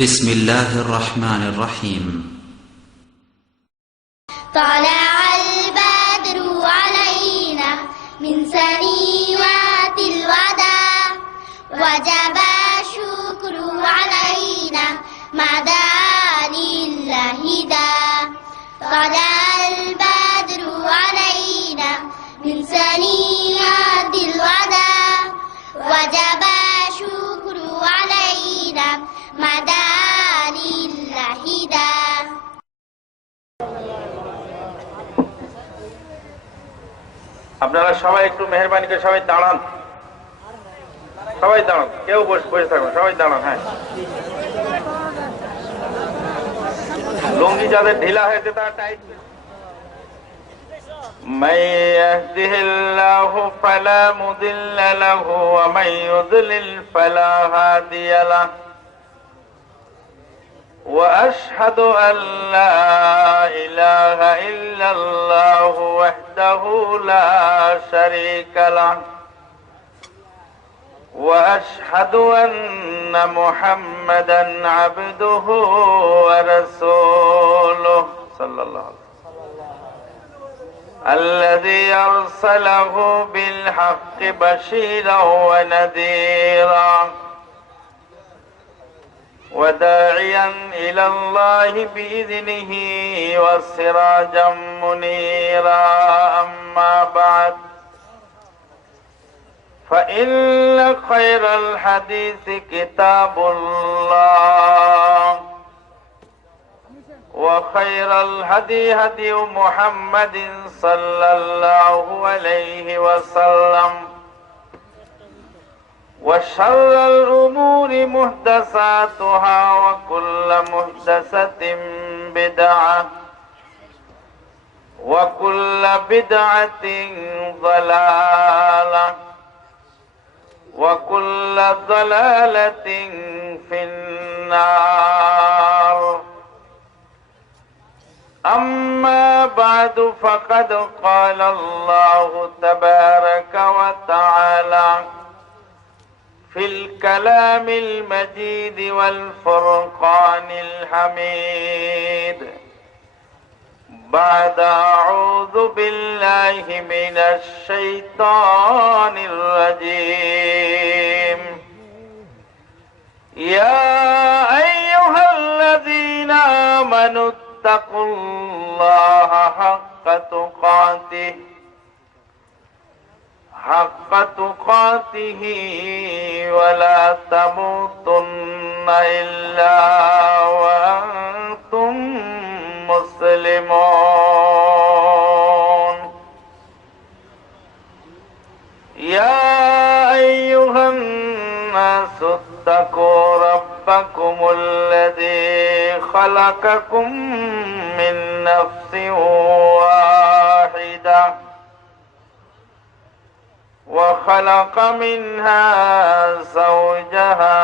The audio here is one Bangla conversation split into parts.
بسم الله الرحمن الرحيم. طلع البدر علينا من سنوات الوداع وجب الشكر علينا ما دعا لله داع. طلع البدر علينا من سنوات الوداع وجب الشكر علينا ما دعا لله داع. আপনারা সবাই একটু মেহেরবানি করে সবাই দাঁড়ান, সবাই দাঁড়ান, কেউ বসে থাকবেন, সবাই দাঁড়ান। হ্যাঁ, লুঙ্গি যাদের ঢিলা হয়েছে তারা টাইট। من يهده الله فلا مضل له ومن يضلل فلا هادي له وأشهد أن لا إله إلا الله وحده لا شريك له وأشهد أن محمدا عبده ورسوله صلى الله عليه وسلم الذي أرسله بالحق بشيرا ونذيرا وداعيا إلى الله بإذنه وسراجا منيرا. أما بعد، فإن خير الحديث كتاب الله وخير الهدي هدي محمد صلى الله عليه وسلم وشر الأمور محدثاتها وكل محدثة بدعة وكل بدعة ضلالة وكل ضلالة في النار. أما بعد، فقد قال الله تبارك وتعالى في الكلام المجيد والفرقان الحميد بعد أعوذ بالله من الشيطان الرجيم. يا أيها الذين آمنوا اتقوا الله حق تقاته ولا تموتن إلا وأنتم مسلمون. يا أيها الناس اتقوا ربكم الذي خلقكم من نفس واحدة وخلق منها زوجها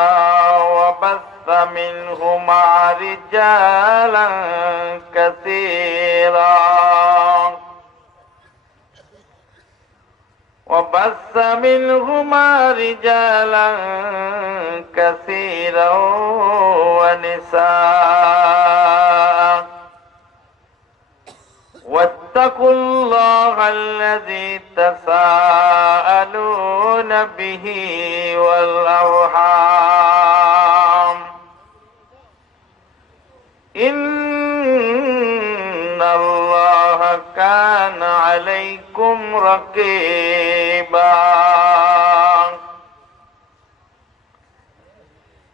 وبث منهما رجالا كثيرا ونساء. واتقوا الله الذي تساءلون به والأرحام إن الله كان عليكم رقيبا.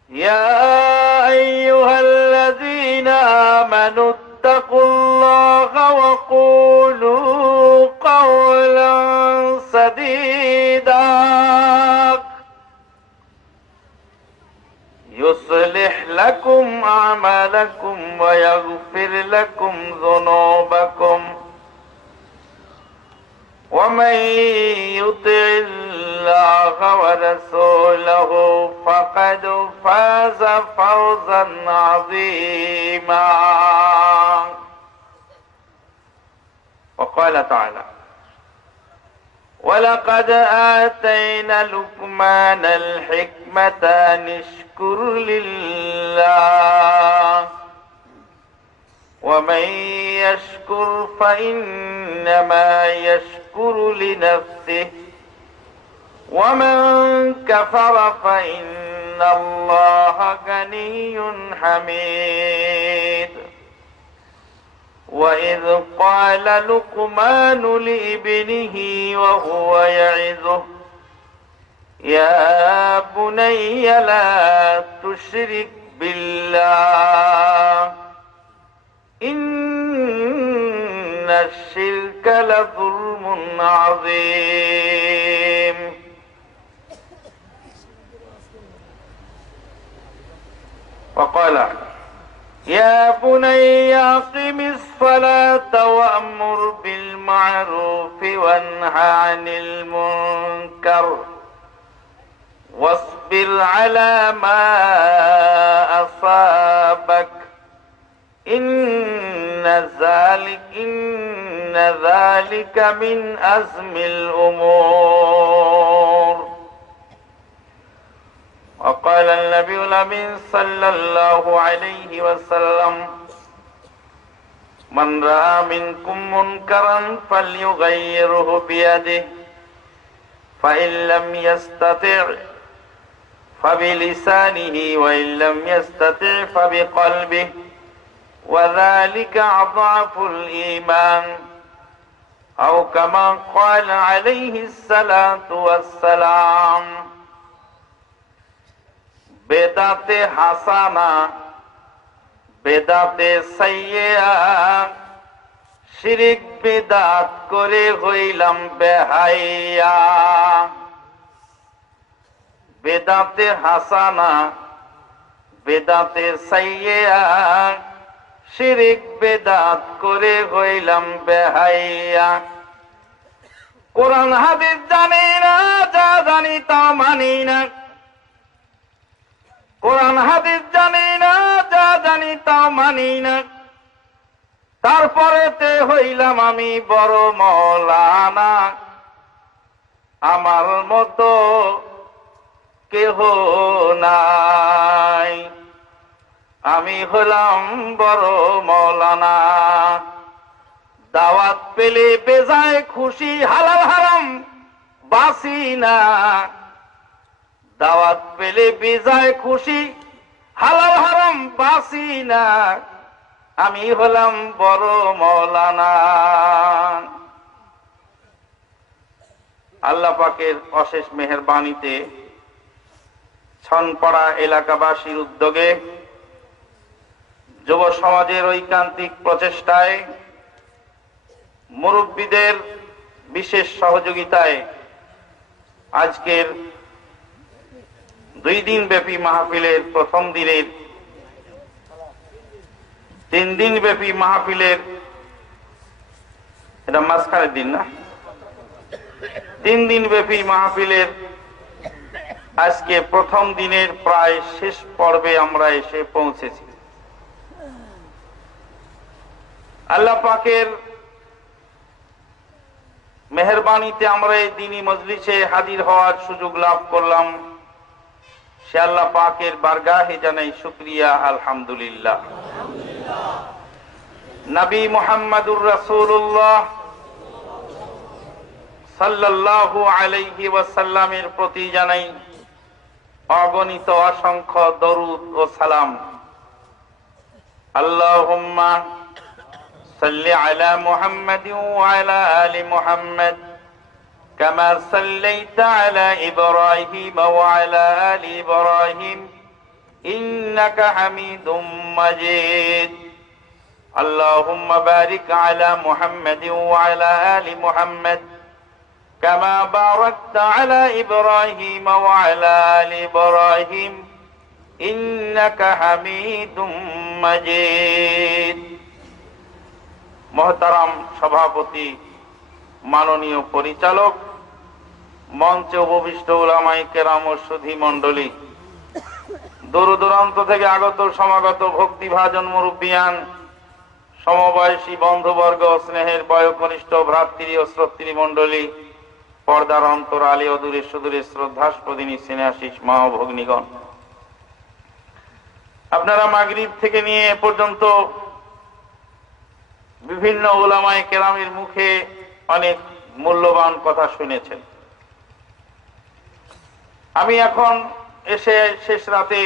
يا أيها الذين آمنوا اتقوا الله وقولوا قولا سديدا يصلح لكم أعمالكم ويغفر لكم ذنوبكم ومن يطع الله ورسوله فقد فاز فوزا عظيما. وقال تعالى: ولقد آتينا لقمان الحكمة أن اشكر لله ومن يشكر فإنما يشكر لنفسه ومن كفر فإن الله غني حميد وإذ قال لقمان لابنه وهو يعظه يا بني لا تشرك بالله إن الشرك لظلم عظيم وقال يا بني أقم الصلاة وأمر بالمعروف وانه عن المنكر واصبر على ما أصابك إن ذلك من أزم الأمور وقال النبي الأمين صلى الله عليه وسلم من رأى منكم منكرا فليغيره بيده فإن لم يستطع فبلسانه وإن لم يستطع فبقلبه وذلك أضعف الإيمان أو كما قال عليه الصلاة والسلام বেদাতে হাসানা বেদাতে সাইয়্যা শিরক বিদআত করে হইলাম বেহায়া বেদাতে হাসানা বেদাতে সাইয়্যা শিরক বিদআত করে হইলাম বেহায়া কোরআন হাদিস জানি না যা জানি তা মানি না কোরআন হাদিস জানি না যা জানি তা মানি না তারপরেতে হইলাম আমি বড় মওলানা আমার মতো কেহ নাই আমি হলাম বড় মওলানা দাওয়াত পেলে বেজায় খুশি হালাল হারাম বাসি না দাওয়াত পেলে বেজায় খুশি হালাল হারাম বাসি না আমি হলাম বড় মওলানা আল্লাহ পাকের অশেষ মেহেরবানিতে ছনপাড়া এলাকাবাসীর উদ্যোগে যুব সমাজের ঐকান্তিক প্রচেষ্টায় মুরব্বীদের বিশেষ সহযোগিতায় আজকের 2 দিন ব্যাপী মাহফিলের প্রথম দিনের 3 দিন ব্যাপী মাহফিলের এটা মাঝখানের দিন না 3 দিন ব্যাপী মাহফিলের আজকে প্রথম দিনের প্রায় শেষ পর্বে আমরা এসে পৌঁছেছি আল্লাহ পাকের মেহেরবানিতে আমরা এই দিনী মজলিসে হাজির হওয়ার সুযোগ লাভ করলাম সে আল্লাহ পাকের বারগাহে জানাই শুকরিয়া আলহামদুলিল্লাহ নবী মুহাম্মদুর রাসূলুল্লাহ সাল্লাল্লাহু আলাইহি ওয়াসাল্লামের প্রতি জানাই অগণিত অসংখ্য দরুদ ও সালাম আল্লাহুম্মা সাল্লি আলা মুহাম্মাদিন ওয়া আলা আলি মুহাম্মাদ كما صليت على إبراهيم وعلى آل إبراهيم إنك حميد مجيد اللهم بارك على محمد وعلى آل محمد كما باركت على إبراهيم وعلى آل إبراهيم إنك حميد مجيد محترم সভাপতি মাননীয় পরিচালক মঞ্চে উপবিষ্ট উলামায়ে কেরাম ও সুধী মণ্ডলী দূর দূরান্ত থেকে আগত সমাগত ভক্তিভাজন মুরব্বিয়ান সমবয়সী বন্ধুবর্গ স্নেহের বয়োকনিষ্ঠ ভ্রাতৃ ও শ্রোতৃ মণ্ডলী পর্দার অন্তরালে ও দূরে সুদূরে শ্রদ্ধাস্পদিনী স্নেহাশিস মা ও ভগ্নীগণ আপনারা মাগরিব থেকে নিয়ে এ পর্যন্ত বিভিন্ন উলামায়ে কেরামের মুখে অনেক মূল্যবান কথা শুনেছেন। আমি এখন এসে শেষ রাতে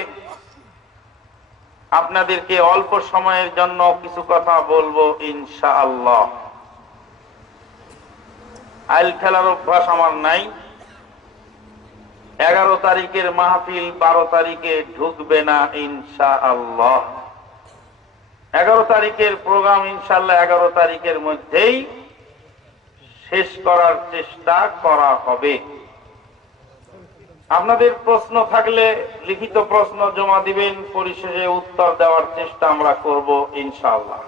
আপনাদেরকে অল্প সময়ের জন্য কিছু কথা বলবো ইনশাআল্লাহ। আইল খেলার অভ্যাস আমার নাই। 11 তারিখের মাহফিল 12 তারিখে ঢুকবে না ইনশাআল্লাহ। 11 তারিখের প্রোগ্রাম ইনশাআল্লাহ 11 তারিখের মধ্যেই শেষ করার চেষ্টা করা হবে। আপনাদের প্রশ্ন থাকলে লিখিত প্রশ্ন জমা দিবেন, পরিশেষে উত্তর দেওয়ার চেষ্টা আমরা করব ইনশাআল্লাহ।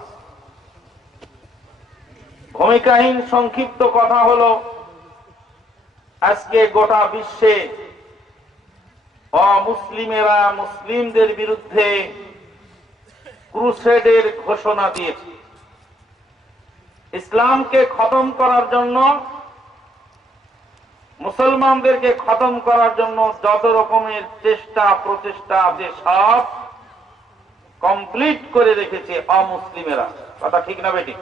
ভূমিকাহীন সংক্ষিপ্ত কথা হলো, আজকে গোটা বিশ্বে অমুসলিমেরা মুসলিমদের বিরুদ্ধে ক্রুসেডের ঘোষণা দিয়েছে। ইসলামকে খতম করার জন্য, মুসলমানদেরকে খতম করার জন্য যত রকমের চেষ্টা প্রচেষ্টা আছে সব কমপ্লিট করে রেখেছে অমুসলিমেরা। কথা ঠিক না বেটি?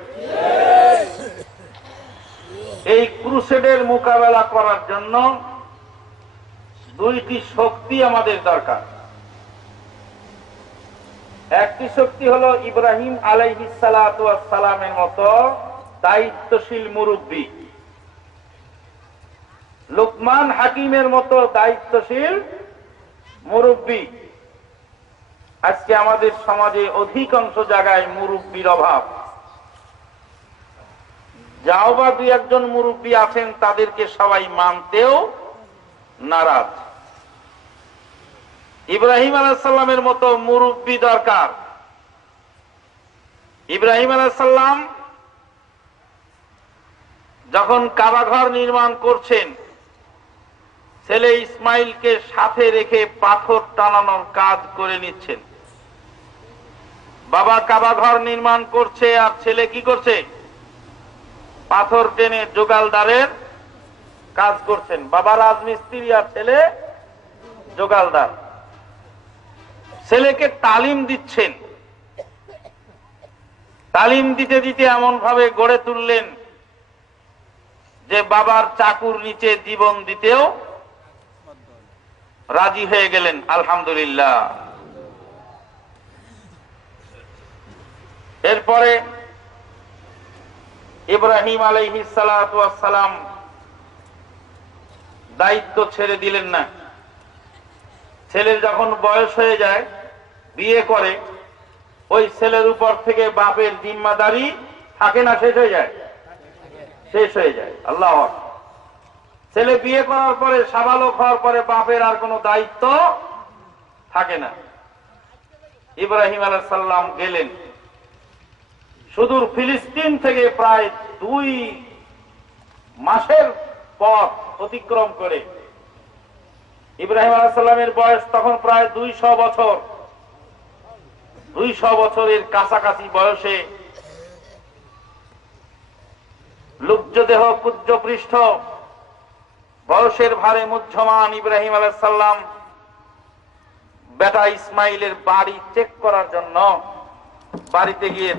এই ক্রুসেডের মোকাবেলা করার জন্য দুইটি শক্তি আমাদের দরকার। একটি শক্তি হলো ইব্রাহিম আলাইহিস সালাতু ওয়াস সালামের মতো দায়িত্বশীল মুরব্বী, লুকমান হাকিমের মতো দায়িত্বশীল মুরব্বী। আজকে আমাদের সমাজে অধিকাংশ জায়গায় মুরব্বীর অভাব। যাও বা দুই একজন মুরব্বী আছেন, তাদেরকে সবাই মানতেও নারাজ। ইব্রাহিম আলাইহিস সালামের মতো মুরব্বী দরকার। ইব্রাহিম আলাইহিস সালাম যখন কাবাঘর নির্মাণ করছেন, ছেলে ইসমাইলকে সাথে রেখে পাথর টানানোর কাজ করে নিচ্ছেন। বাবা কাবাঘর নির্মাণ করছে আর ছেলে কি করছে? পাথর টেনে জোগালদারের কাজ করছেন। বাবা রাজমিস্ত্রি আর ছেলে জোগালদার। ছেলেকে তালিম দিচ্ছেন। তালিম দিতে দিতে এমন ভাবে গড়ে তুললেন যে বাবার চাকুর নিচে জীবন দিতেও রাজি হয়ে গেলেন। আলহামদুলিল্লাহ। এরপরে ইব্রাহিম আলাইহিস সালাতু ওয়াস সালাম দায়িত্ব ছেড়ে দিলেন না। ছেলের যখন বয়স হয়ে যায়, বিয়ে করে, ওই ছেলের উপর থেকে বাপের জিম্মাদারি থাকে না, শেষ হয়ে যায়? শেষ হয়ে যায়। আল্লাহু আকবার। ছেলে বিয়ে করার পরে, সাবালক হওয়ার পরে বাপের আর কোনো দায়িত্ব থাকে না। ইব্রাহিম আলাইহিস সালাম গেলেন সুদূর ফিলিস্তিন থেকে প্রায় 2 মাসের পথ অতিক্রম করে। ইব্রাহিম আলাইহিস সালামের বয়স তখন প্রায় 200 বছর। 200 বছরের কাছাকাছি বয়সে, লুব্জ দেহ কুজ্জ পৃষ্ঠ, বয়সের ভারে মুহ্যমান ইব্রাহিম আলাইহিস সালাম বেটা ইসমাইলের বাড়ি চেক করার জন্য বাড়িতে গিয়ে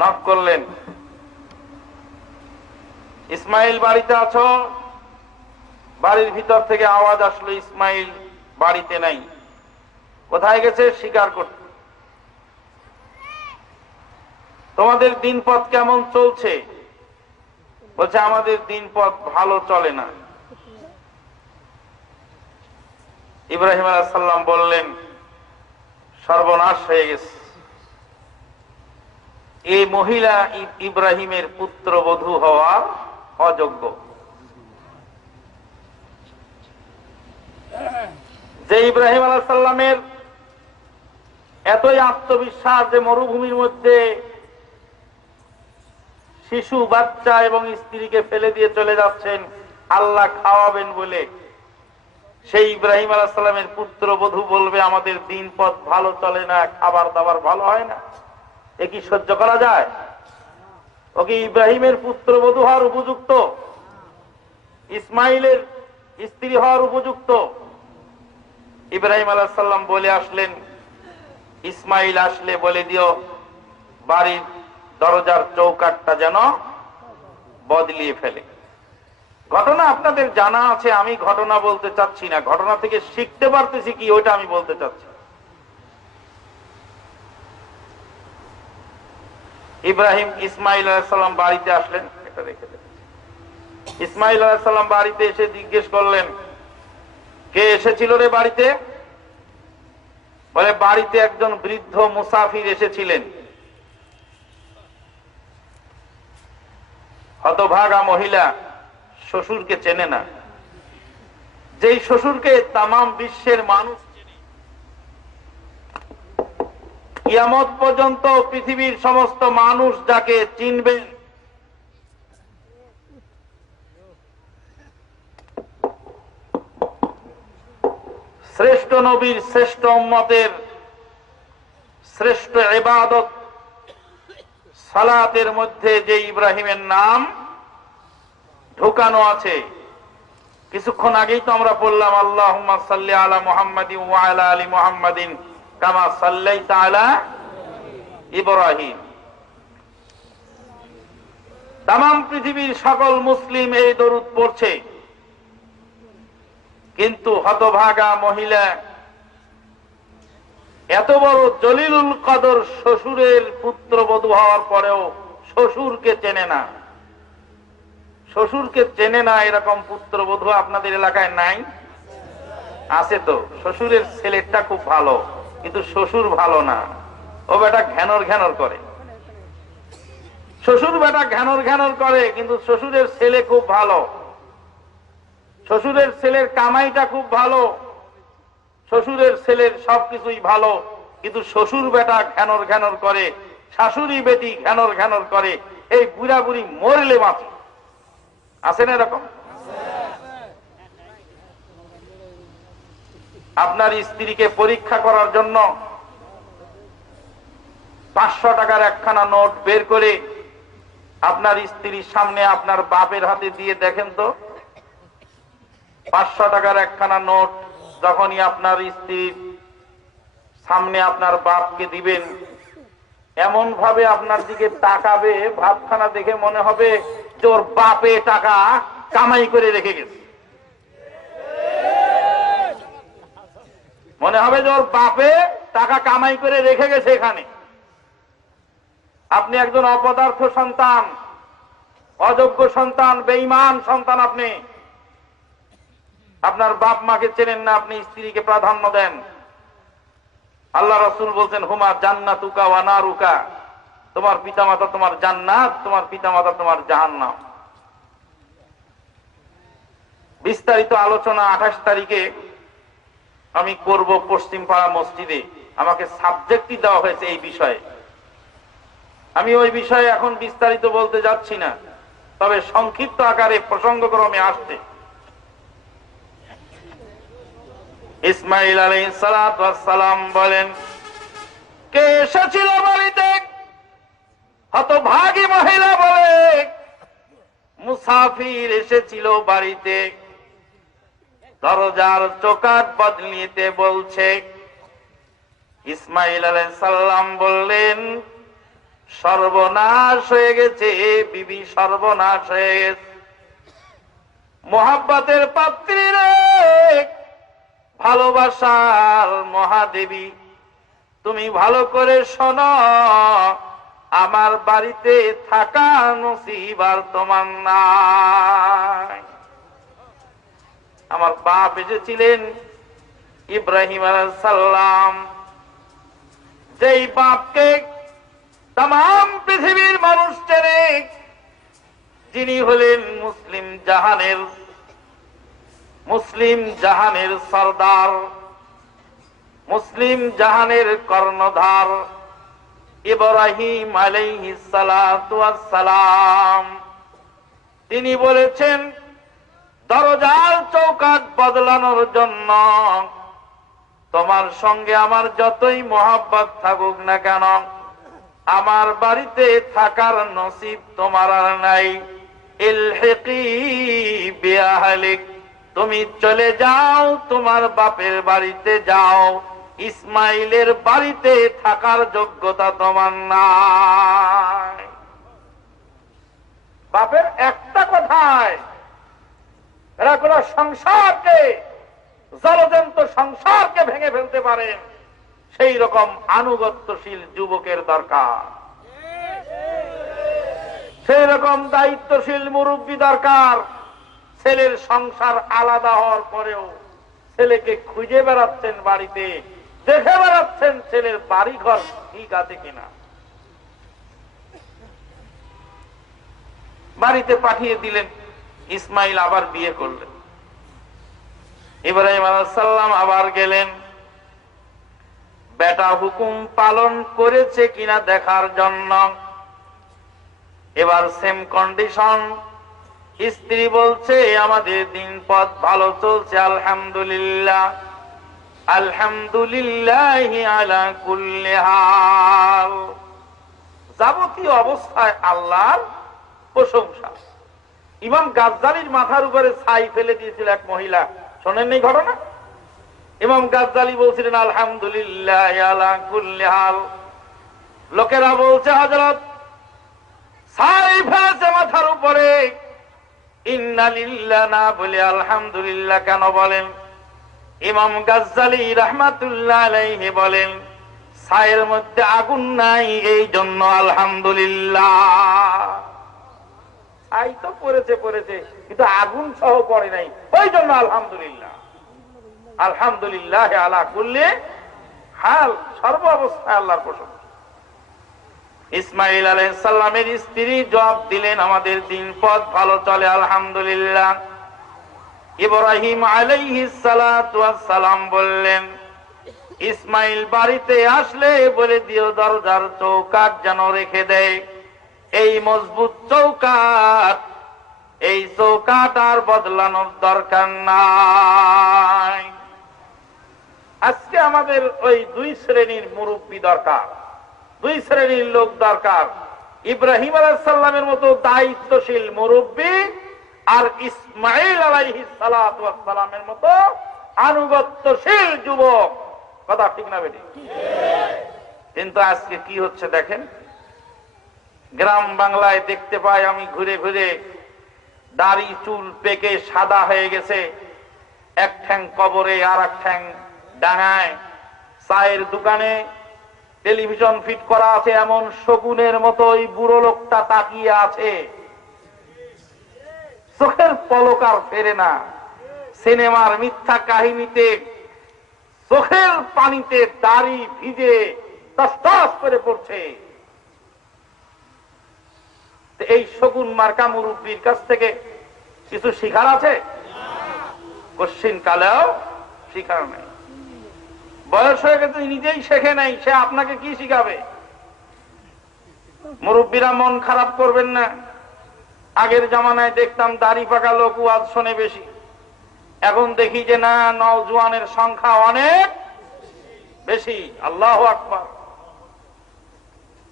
নক করলেন। ইসমাইল বাড়িতে আছো? বাড়ির ভিতর থেকে আওয়াজ আসলো, ইসমাইল বাড়িতে নাই। কোথায় গেছে? শিকার করতে। তোমাদের দিনপথ কেমন চলছে? বলছে আমাদের দিনপথ ভালো চলে না। ইব্রাহিম আলাইহিস সালাম বললেন, সর্বনাশ হয়ে গেছে। এই মহিলা ইব্রাহিমের পুত্রবধূ হওয়ার অযোগ্য। যে ইব্রাহিম আলাইহিস সালামের এতই আত্মবিশ্বাস যে মরুভূমির মধ্যে শিশু, বাচ্চা এবং স্ত্রীকে ফেলে দিয়ে চলে যাচ্ছেন আল্লাহ খাওয়াবেন বলে, সেই ইব্রাহিম আলাইহিস সালামের পুত্রবধূ বলবে আমাদের দিন পথ ভালো চলে না, খাবার দাবার ভালো হয় না, এ কি সহ্য করা যায়? ও কি ইব্রাহিমের পুত্রবধূ হওয়ার উপযুক্ত? ইসমাইলের স্ত্রী হওয়ার উপযুক্ত? ইব্রাহিম আলাইহিস সালাম বলে আসলেন, ইসমাইল আসলে বলে দিও বাড়ির দরজার চৌকাঠটা যেন বদলিয়ে ফেলে। ঘটনা আপনাদের জানা আছে, আমি ঘটনা বলতে চাচ্ছি না, ঘটনা থেকে শিখতে পারতেছি কি ওইটা আমি বলতে চাচ্ছি। ইব্রাহিম ইসমাইল আলাইহিস সালাম বাড়িতে আসলেন, এটা রেখে দেন। ইসমাইল আলাইহিস সালাম বাড়িতে এসে জিজ্ঞেস করলেন, কে এসেছিল রে বাড়িতে? বলে, বাড়িতে একজন বৃদ্ধ মুসাফির এসেছিলেন। হতভাগা মহিলা, শ্বশুরকে চেনে না, যেই শ্বশুরকে তামাম বিশ্বের মানুষ চেনে। কিয়ামত পর্যন্ত পৃথিবীর সমস্ত মানুষ যাকে চিনবেন, শ্রেষ্ঠ নবীর শ্রেষ্ঠ উম্মতের শ্রেষ্ঠ ইবাদত সালাতের মধ্যে যে ইব্রাহিমের নাম ঢোকানো আছে। কিছুক্ষণ আগেই তো আমরা পড়লাম, আল্লাহুম্মা সাল্লি আলা মুহাম্মাদিন ওয়া আলা আলি মুহাম্মাদিন কামা সাল্লাইতা আলা ইব্রাহিম। তামাম পৃথিবীর সকল মুসলিম এই দরুদ পড়ছে, কিন্তু হতভাগা মহিলা এত বড় জলিলুল কদর শ্বশুরের পুত্রবধূ হওয়ার পরেও শ্বশুরকে চেনে না। শ্বশুরকে চেনে না এরকম পুত্রবধূ আপনাদের এলাকায় নাই? আছে তো। শ্বশুরের ছেলেটা খুব ভালো, কিন্তু শ্বশুর ভালো না, ও বেটা ঘ্যানর ঘ্যানর করে। শ্বশুর বেটা ঘ্যানর ঘ্যানর করে, কিন্তু শ্বশুরের ছেলে খুব ভালো। শ্বশুরের ছেলের কামাইটা খুব ভালো, শ্বশুরের ছেলের সবকিছুই ভালো, কিন্তু শ্বশুর বেটা ঘ্যানর ঘ্যানর করে, শাশুড়ি বেটি ঘ্যানর ঘ্যানর করে। এই বুড়া বুড়ি মরলে বাঁচে। আছে না এরকম? আপনার স্ত্রীকে পরীক্ষা করার জন্য 500 টাকার একখানা নোট বের করে আপনার স্ত্রীর সামনে আপনার বাপের হাতে দিয়ে দেখেন তো। 500 টাকার একখানা নোট যখনই আপনার স্ত্রীর সামনে আপনার বাপকে দিবেন, এমন ভাবে আপনার দিকে তাকাবে, ভাবখানা দেখে মনে হবে যে ওর বাপে টাকা কামাই করে রেখে গেছে। মনে হবে যে ওর বাপে টাকা কামাই করে রেখে গেছে এখানে। আপনি একজন অপদার্থ সন্তান, অযোগ্য সন্তান, বেঈমান সন্তান। আপনি আপনার বাপ মাকে চেনেন না, আপনি স্ত্রীকে প্রাধান্য দেন। আল্লাহ রাসূল বলছেন, হুমা জান্নাতুকা ওয়া নারুকা, তোমার পিতামাতা তোমার জান্নাত, তোমার পিতামাতা তোমার জাহান্নাম। বিস্তারিত আলোচনা 28 তারিখে আমি করব পশ্চিম পাড়া মসজিদে। আমাকে সাবজেক্টই দেওয়া হয়েছে এই বিষয়ে। আমি ওই বিষয়ে এখন বিস্তারিত বলতে যাচ্ছি না, তবে সংক্ষিপ্ত আকারে প্রসঙ্গক্রমে আসছে। ইসমাইল আলাইহিস সালাতু ওয়াস সালাম বলেন, কে এসেছিল বাড়িতে? হতভাগী মহিলা বলে, মুসাফির এসেছিল বাড়িতে। দরজার চৌকাঠ বদলিতে বলছে। ইসমাইল আলাইহিস সালাম বললেন, সর্বনাশ হয়ে গেছে বিবি, সর্বনাশ হয়ে গেছে। মোহাব্বতের পাত্রী রে, ভালোবাসার মহাদেবী, তুমি ভালো করে শোনো, আমার বাড়িতে থাকা নসিব আর তোমার নাই। আমার বাপ এসেছিলেন ইব্রাহিম আলাইহিস সালাম, যেই বাপকে তামাম পৃথিবীর মানুষ চেনে, যিনি হলেন মুসলিম জাহানের সরদার, মুসলিম জাহানের কর্ণধার ইব্রাহিম আলাইহিস সালাতু ওয়াস সালাম। তিনি বলেছেন, দরজার চৌকাঠ বদলানোর জন্য তোমার সঙ্গে আমার যতই মহব্বত থাকুক না কেন, আমার বাড়িতে থাকার নসিব তোমার আর নাই। ইলহিকি বিআহলিক, তুমি চলে যাও, তোমার বাপের বাড়িতে যাও। ইসমাইলের বাড়িতে থাকার যোগ্যতা তোমার নাই। বাপের একটা কথায় এরা কোন সংসারকে, জলজন্ত সংসারকে ভেঙে ফেলতে পারেন, সেই রকম আনুগত্যশীল যুবকের দরকার, সেই রকম দায়িত্বশীল মুরব্বী দরকার। ছেলের সংসার আলাদা হওয়ার পরেও ছেলেকে খুঁজে বেড়াচ্ছেন, বাড়িতে দেখে বেড়াচ্ছেন ছেলের বাড়ি ঘর ঠিক আছে কিনা। বাড়িতে পাঠিয়ে দিলেন, ইসমাইল আবার বিয়ে করলেন। ইব্রাহিম আলাইহিস সালাম আবার গেলেন বেটা হুকুম পালন করেছে কিনা দেখার জন্য। এবার সেম কন্ডিশন, স্ত্রী বলছে আমাদের দিন পথ ভালো চলছে, আলহামদুলিল্লাহ, আলহামদুলিল্লাহি আলা কুল্লি হাল, যাবতীয় অবস্থায় আল্লাহর প্রশংসা। ইমাম গাজ্জালির মাথার উপরে ছাই ফেলে দিয়েছিল এক মহিলা, শোনেন এই ঘটনা? ইমাম গাজ্জালি বলছিলেন আলহামদুলিল্লাহ আলা কুল্লি হাল। লোকেরা বলছে হযরত ছাই ফেলেছে মাথার উপরে, ইন্না লিল্লাহ না বলে আলহামদুলিল্লাহ কেন বলেন? ইমাম গাজ্জালি রাহমাতুল্লাহ আলাইহি বলেন ছাইয়ের মধ্যে আগুন নাই, এই জন্য আলহামদুলিল্লাহ। ছাই তো পড়েছে পড়েছে, কিন্তু আগুন সহ পড়ে নাই, ওই জন্য আলহামদুলিল্লাহ। আলহামদুলিল্লাহ আলা কুল্লি হাল, সর্ব অবস্থায় আল্লাহর প্রশংসা। ইসমাইল আলাইহিস সালামের স্ত্রী জবাব দিলেন আমাদের দিন পথ ভালো চলে, আলহামদুলিল্লাহ। ইব্রাহিম আলাইহিস সালাতু ওয়াস সালাম বললেন ইসমাইল বাড়িতে আসলে বলে দিও দরজার চৌকাঠ যেন রেখে দেয়, এই মজবুত চৌকাঠ, এই চৌকাঠ আর বদলানোর দরকার নাই। আজকে আমাদের ওই দুই শ্রেণীর মুরব্বী দরকার, দুই শ্রেণীর লোক দরকার। ইব্রাহিম আলাইহিস সালামের মতো দায়িত্বশীল মুরব্বী আর ইসমাইল আলাইহিস সালাতু ওয়াস সালামের মতো আনুগত্যশীল যুবক। কথা ঠিক না বেটি? কিন্তু আজকে কি হচ্ছে দেখেন, গ্রাম বাংলায় দেখতে পাই আমি ঘুরে ঘুরে, দাড়ি চুল পেকে সাদা হয়ে গেছে, এক ঠ্যাং কবরে আর এক ঠ্যাং ডাঙায়, চায়ের দোকানে টেলিভিশন ফিট করা আছে, এমন শগুনের মতো ওই বুড়ো লোকটা তাকিয়ে আছে, চোখের পলক আর ফেরে না। সিনেমার মিথ্যা কাহিনীতে চোখের পানিতে দাড়ি ভিজে টস টস করে পড়ছে। এই শগুন মার্কা মুরব্বীর কাছ থেকে কিছু শিখার আছে? কশ্চিন কালেও শিখার নেই। বয়স হয়ে গেছে, নিজেই শেখে নাই, সে আপনাকে কি শিখাবে? মুরব্বীরা মন খারাপ করবেন না। আগের জামানায় দেখতাম দাড়ি পাকা লোক ওয়াজ শোনে বেশি, এখন দেখি যে না, নওজোয়ানের সংখ্যা অনেক বেশি। আল্লাহু আকবার,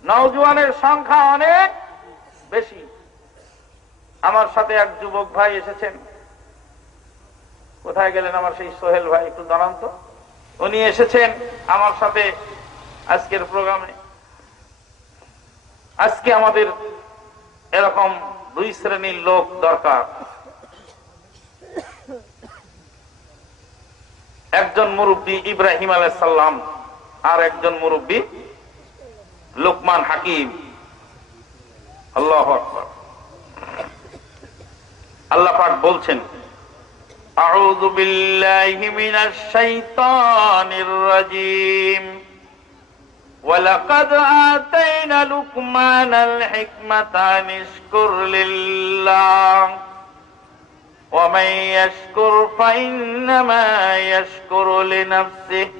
নওজোয়ানের সংখ্যা অনেক বেশি। আমার সাথে এক যুবক ভাই এসেছেন, কোথায় গেলেন আমার সেই সোহেল ভাই, একটু জানান তো। উনি এসেছেন আমার সাথে আজকের প্রোগ্রামে। আজকে আমাদের এরকম দুই শ্রেণীর লোক দরকার। একজন মুরব্বী ইব্রাহিম আলাইহিস সালাম, আর একজন মুরব্বী লুকমান হাকিম। আল্লাহু আকবার। আল্লাহ পাক বলছেন আউযু বিল্লাহি মিনাশ শাইতানির রাজীম ওয়ালাকাদ আতাইনা লুকমানাল হিকমাতা আনিশকুর লিল্লাহ ওয়া মান ইয়াশকুর ফাইন্নামা ইয়াশকুরু লিনাফসিহি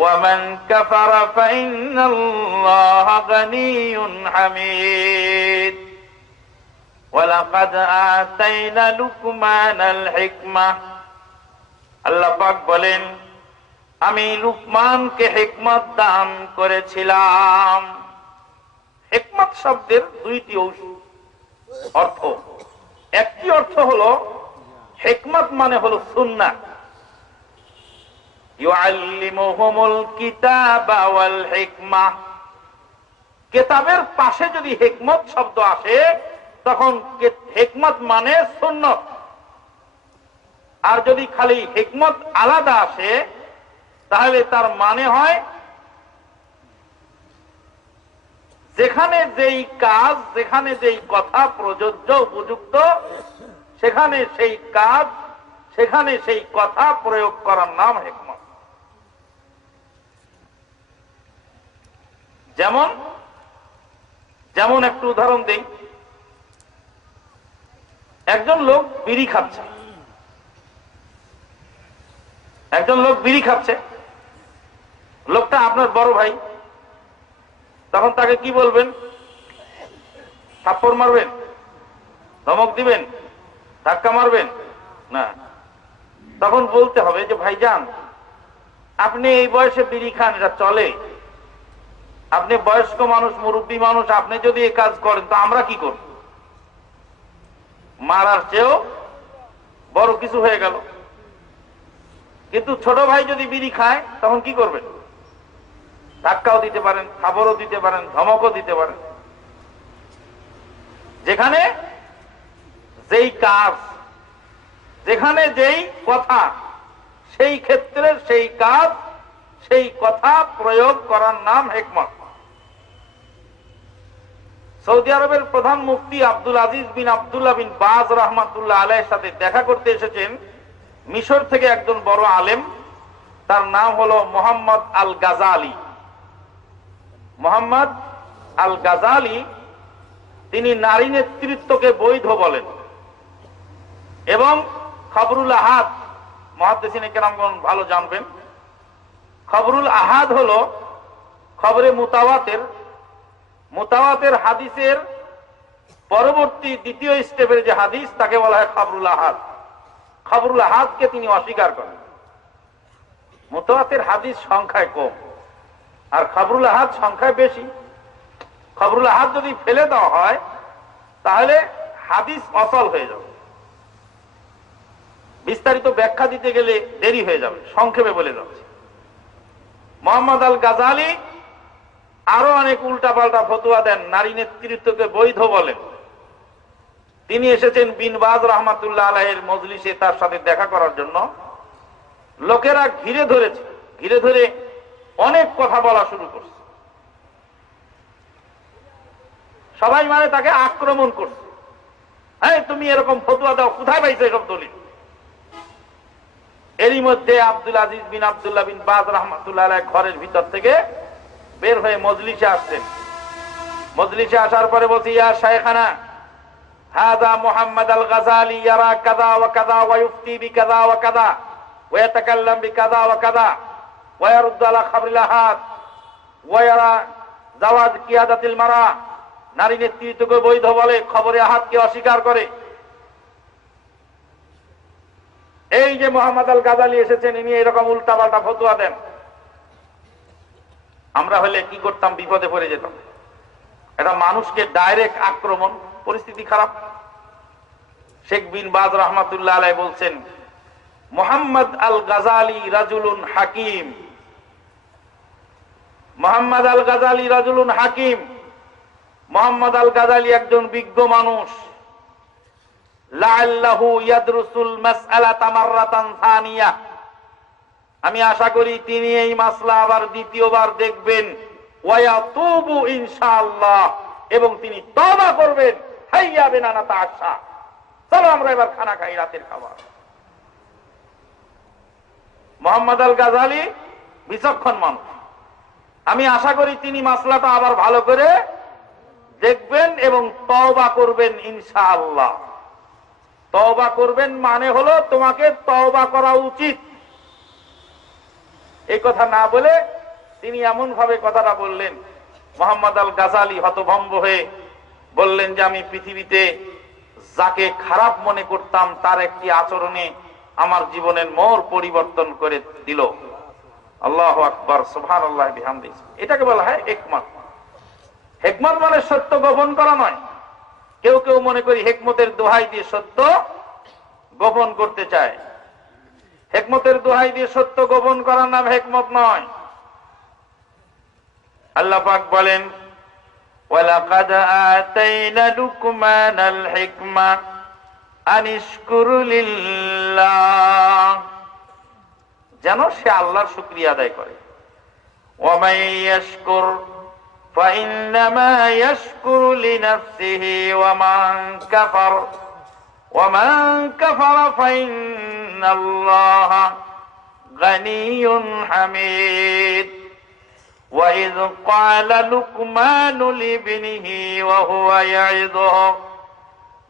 ওয়া মান কাফারা ফাইন্নাল্লাহা গানিয়্যুন হামিদ। ওয়ালাকাদ আতাইনা লুকমানাল হিকমা, আল্লাহ পাক বলেন আমি লুকমানকে হিকমত দান করেছিলাম। হিকমত শব্দের দুইটি অর্থ। একটি অর্থ হলো হিকমত মানে হলো সুন্নাহ, ইউআল্লিমুহুমুল কিতাবা ওয়াল হিকমা। কিতাবের পাশে যদি হিকমত শব্দ আসে তখন হিকমত মানে সুন্নত। আর যদি খালি হিকমত আলাদা আসে তাহলে তার মানে হয় যেখানে যেই কাজ, যেখানে যেই কথা প্রযোজ্য উপযুক্ত, সেখানে সেই কাজ, সেখানে সেই কথা প্রয়োগ করার নাম হিকমত। যেমন যেমন একটু উদাহরণ দেই। একজন লোক বিড়ি খাচ্ছে, একজন লোক বিড়ি খাচ্ছে, লোকটা আপনার বড় ভাই, তখন তাকে কি বলবেন? থাপ্পড় মারবেন, ধমক দিবেন, ধাক্কা মারবেন না। তখন বলতে হবে যে ভাইজান, আপনি এই বয়সে বিড়ি খান, এটা চলে? আপনি বয়স্ক মানুষ, মুরব্বী মানুষ, আপনি যদি এই কাজ করেন তো আমরা কি করব? মারার চেয়েও বড় কিছু হয়ে গেল। কিন্তু ছোট ভাই যদি বিড়ি খায় তখন কি করবেন? ধাক্কাও দিতে পারেন, থাবরও দিতে পারেন, ধমকও দিতে পারেন। যেখানে যেই কাজ, যেখানে যেই কথা, সেই ক্ষেত্রে সেই কাজ, সেই কথা প্রয়োগ করার নাম হিকমত। সৌদি আরবের প্রধান মুফতি আব্দুল আজিজ বিন আব্দুল্লাহ বিন বাজ রহমাতুল্লাহ আলাইহির সাথে দেখা করতে এসেছেন মিশর থেকে একজন বড় আলেম। তার নাম হলো মোহাম্মদ আল গাজালি। মোহাম্মদ আল গাজালি তিনি নারী নেতৃত্বকে বৈধ বলেন এবং খবরুল আহাদ, মুহাদ্দিসিনে কেরামগণ ভালো জানবেন, খবরুল আহাদ হলো খবরে মুতাওয়াতির। মুতাওয়াতির হাদিসের পরবর্তী দ্বিতীয় স্টেপের যে হাদিস তাকে বলা হয় খবরুল আহাদ। খবরুল আহাদকে তিনি অস্বীকার করেন। মুতাওয়াতির হাদিস সংখ্যায় কম আর খবরুল আহাদ সংখ্যায় বেশি। খবরুল আহাদ যদি ফেলে দেওয়া হয় তাহলে হাদিস অচল হয়ে যাবে। বিস্তারিত ব্যাখ্যা দিতে গেলে দেরি হয়ে যাবে, সংক্ষেপে বলে যাচ্ছে। মোহাম্মদ আল গাজালি আরো অনেক উল্টাপাল্টা ফতোয়া দেন, নারী নেতৃত্বকে বৈধ বলেন। তিনি এসেছেন বিন বাজ রহমাতুল্লাহ আলাইহির মজলিসে তার সাথে দেখা করার জন্য। লোকেরা ঘিরে ধরেছে, ঘিরে ধরে অনেক কথা বলা শুরু করছে। সবাই মানে তাকে আক্রমণ করছে, হ্যাঁ তুমি এরকম ফতোয়া দাও, কোথায় পাইছো এসব দলিল? এরই মধ্যে আব্দুল আজিজ বিন আব্দুল্লাহ বিন বাজ রহমাতুল্লাহ আলাইহি ঘরের ভিতর থেকে বের হয়ে মজলিসে আসছেন। মজলিসে আসার পরে বলছি, ইয়া শাইখানা হাযা মুহাম্মদ আল গাজালি ইয়ারা কাযা ওয়া কাযা ওয়া ইফতি বিকাযা ওয়া কাযা ওয়া ইয়াতাকাল্লাম বিকাযা ওয়া কাযা ওয়া ইয়ারুদ্দু আলা খবরিল আহাদ ওয়া ইয়ারা জাওয়াজ কিয়াদাতিল মারা। নারী নেতৃত্বকে বৈধ বলে, খবরে আহাদকে অস্বীকার করে। এই যে মোহাম্মদ আল গাজালি এসেছেন, ইনি এরকম উল্টাপাল্টা ফতোয়া দেন। আমরা হলে কি করতাম? বিপদে পড়ে যেতাম। এটা মানুষকে ডাইরেক্ট আক্রমণ, পরিস্থিতি খারাপ। শেখ বিন বাজ রহমাতুল্লাহ আলাইহি বলছেন, মোহাম্মদ আল গাজালি রাজুলুন হাকিম। মোহাম্মদ আল গাজালি রাজুলুন হাকিম। মোহাম্মদ আল গাজালি একজন বিজ্ঞ মানুষ। লাআল্লাহু ইয়াদরুসুল মাসআলাতা মাররাতান সানিয়া। আমি আশা করি তিনি এই মাসলা আবার দ্বিতীয়বার দেখবেন। ওয়া ইয়াতুবু ইনশাআল্লাহ, এবং তিনি তওবা করবেন। হাইয়া বিনা নাতাআশা, চলো আমরা এবার খানা খাই, রাতের খাবার। মোহাম্মদ আল গাজালি বিচক্ষণ মানুষ। আমি আশা করি তিনি মাসলাটা আবার ভালো করে দেখবেন এবং তওবা করবেন ইনশাআল্লাহ। তওবা করবেন মানে হলো তোমাকে তওবা করা উচিত। এই কথা না বলে তিনি এমন ভাবে কথাটা বললেন, মোহাম্মদ আল গাজালি হতভম্ব হয়ে বললেন যে আমি পৃথিবীতে যাকে খারাপ মনে করতাম তার একটি আচরণে আমার জীবনের মোড় পরিবর্তন করে দিল। আল্লাহু আকবার, সুবহানাল্লাহ বিহামদিহি। এটাকে বলা হয় হিকমত। হিকমত মানে সত্য গোপন করা নয়। কেউ কেউ মনে করি হিকমতের দোহাই দিয়ে সত্য গোপন করতে চায়। হিকমতের দোহাই দিয়ে সত্য গোপন করার নাম হিকমত নয়। আল্লাহ পাক বলেন, ওয়ালাকাদ আতাইনা লুকমানাল হিকমা আনিশকুর লিল্লাহ, যেন সে আল্লাহর শুকরিয়া আদায় করে। ওয়া মান ইয়াশকুর ফাইন্নামা ইয়াশকুরু লিনাফসিহি ওয়া মান কাফারা ফাইন্নাল্লাহা গানিয়্যুন হামিদ। وَإِذْ قَالَ لُقْمَانُ لِابْنِهِ وَهُوَ يَعِظُهُ,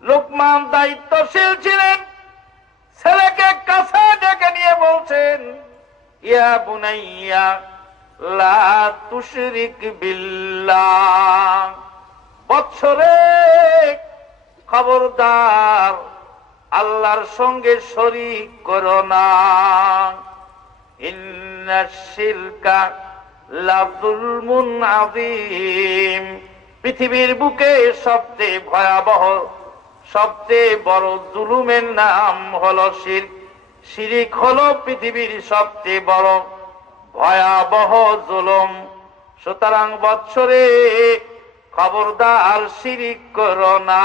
লুকমান দায়িত্বশীল ছিলেন, ছেলেকে কাছে ডেকে নিয়ে বলছেন, ইয়া বুনাইয়া লা তুশরিক বিল্লাহ, বৎসরে খবরদার আল্লাহর সঙ্গে শরীক করো না। ইন্নাশ শিরকা লাযুলমুন আযীম, পৃথিবীর বুকে সবচেয়ে ভয়াবহ, সবচেয়ে বড় জুলুমের নাম হলো শিরক। শিরিক হলো পৃথিবীর সবচেয়ে বড় ভয়াবহ জুলুম। সুতরাং বৎসরে খবরদার শিরিক করো না।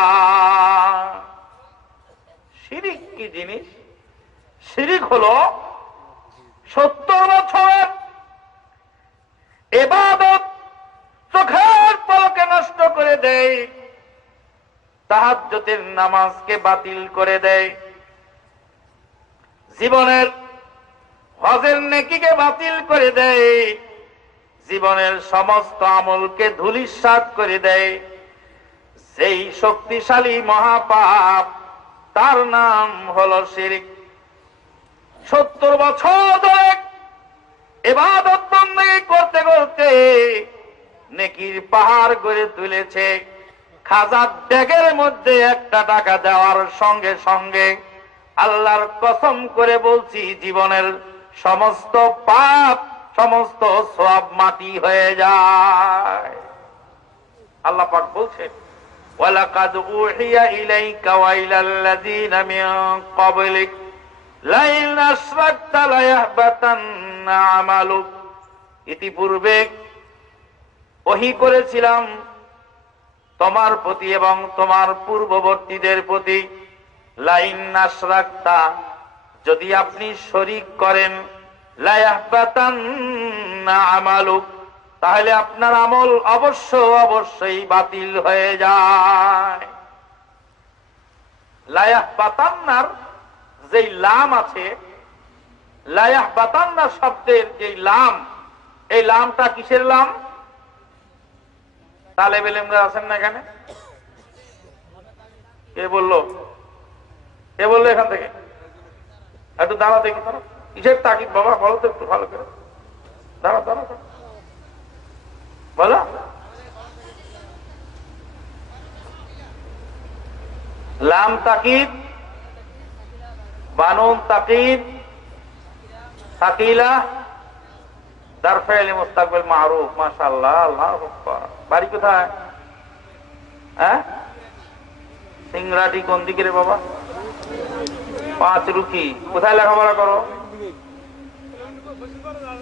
শিরিক কি জিনিস? শিরিক হলো 70 বছরের ইবাদত চোখের পলকে নষ্ট করে দেয়, তাহাজ্জুদের নামাজকে বাতিল করে দেয়, জীবনের হজের নেকিকে বাতিল করে দেয়, জীবনের সমস্ত আমলকে ধূলিসাৎ করে দেয়। সেই শক্তিশালী মহাপাপ, তার নাম হলো শিরক। 70 বছর ধরে ইবাদত বন্দেগী করতে করতে নেকির পাহাড় গড়ে তুলেছে, খাজার ব্যাগের মধ্যে একটা টাকা দেওয়ার সঙ্গে সঙ্গে আল্লাহর কসম করে বলছি, জীবনের সমস্ত পাপ, সমস্ত সওয়াব মাটি হয়ে যায়। আল্লাহ পাক বলছেন, ওয়ালাকাদ উহিয়া ইলাইকা ওয়া ইলাল্লাযীনা মিন ক্বাবলিক লাইন আশরাকতা লায়াহবাতান্না আমালুক, ইতিপূর্বে ওহী করেছিলাম তোমার প্রতি এবং তোমার পূর্ববর্তীদের প্রতি, লাইন আশরাকতা, যদি আপনি শরীক করেন, লায়াহবাতান্না আমালুক, তাহলে আপনার আমল অবশ্যই বাতিল হয়ে যায়। লায়াহবাতান্নার যেই লাম আছে, লায়াহবাতান্না শব্দের যেই লাম, এই লামটা কিসের লাম? তালেবে ইলমরা আছেন না এখানে? কে বললো? কে বললো এখান থেকে? একটু দাঁড়া দেখি, দাঁড়া, কিসের তাকিদ বাবা, বলো তো একটু ভালো করে, দাঁড়া দাঁড়া বলো। লাম তাকিদ, বানুন তাকিদ, সাকিলা, দারফেল মুস্তাকবিল মারুফ। মাশাআল্লাহ, আল্লাহু আকবার। বাড়ি কোথায়? হ্যাঁ, সিংরাটি কোন দিকে রে বাবা? 5 রুকি। কোথায় লেখাপড়া করো?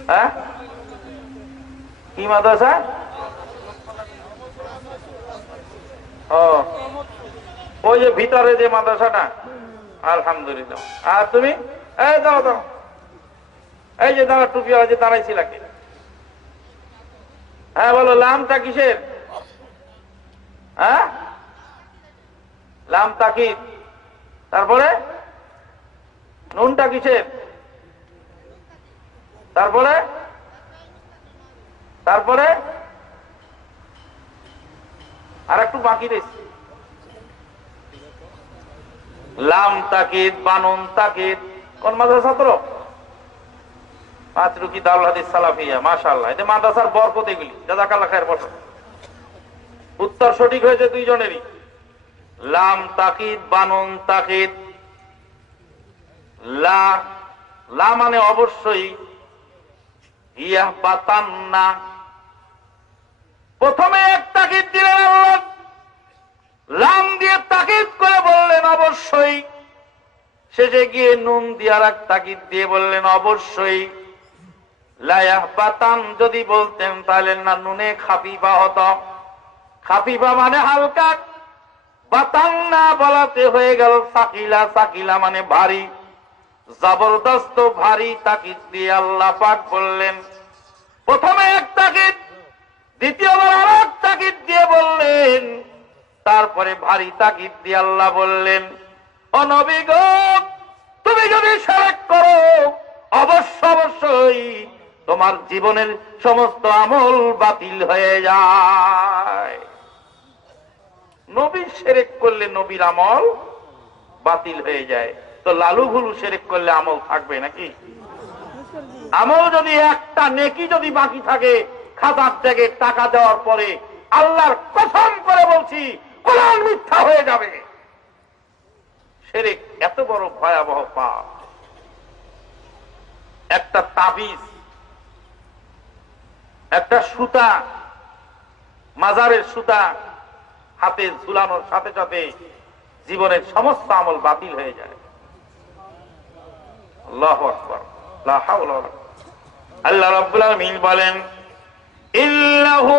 হ্যাঁ, কি মাদ্রাসা? ও, ওই যে ভিতরে যে মাদ্রাসাটা। আলহামদুলিল্লাহ। আর তুমি? এই দাও দাও, এই যে দাঁড়া, টুপি যে দাঁড়াইছিল কি? হ্যাঁ বলো, লামটা কিসের? হ্যাঁ, লাম তাকিদ। তারপরে নুনটা কিসের? তারপরে তারপরে আর একটু বাকি রয়েছে। লাম তাকিদ, বানুন তাকিদ। কোন মাদ্রাসা ছাত্র? 5 রুকি দারুল হাদিস সালাফিয়া। মাশাআল্লাহ, এটা মাদ্রাসার বরকত এগুলি। জাযাকাল্লাহ খায়ের। বসো। উত্তর সঠিক হয়েছে দুইজনেরই। লাম তাকিদ, বানুন তাকিদ। লা, লা মানে অবশ্যই, ইয়াহবাতান্না, প্রথমে এক তাকিদ দিলেন আল্লাহ, লাম দিয়ে তাকিদ করে বললেন অবশ্যই, শেষে গিয়ে নুন দিয়ে আর এক তাকিদ দিয়ে বললেন অবশ্যই। লায়াহবাতান যদি বলতেন তাহলে না নুনে খাফিফা হতো, খাফিফা মানে হালকা, বাতান্না বলাতে হয়ে গেল সাকিলা, সাকিলা মানে ভারী, জবরদস্ত ভারী তাকিদ দিয়ে আল্লাহ পাক বললেন। প্রথমে এক তাকিদ, দ্বিতীয়বার আর এক তাকিদ দিয়ে বললেন, তারপরে ভারী তাকিদ দিয়ে আল্লাহ বললেন, ও নবী গো, তুমি যদি শিরক করো অবশ্যই তোমার জীবনের সমস্ত আমল বাতিল হয়ে যায়। নবী শিরক করলে নবীর আমল বাতিল হয়ে যায়, তো লালু ভুলু শিরক করলে আমল থাকবে নাকি? আমল যদি একটা নেকি যদি বাকি থাকে খাতার থেকে টাকা দেওয়ার পরে, আল্লাহর কসম করে বলছি কোরআন মিথ্যা হয়ে যাবে। শিরক এত বড় ভয়াবহ পাপ। একটা তাবিজ, একটা সুতা, মাজারের সুতা হাতে ঝুলানোর সাথে সাথে জীবনের সমস্ত আমল বাতিল হয়ে যায়। আল্লাহু আকবার, লা হাওলা ওয়ালা কুওয়াতা। আল্লাহ রাব্বুল আলামিন বলেন, ইল্লাহু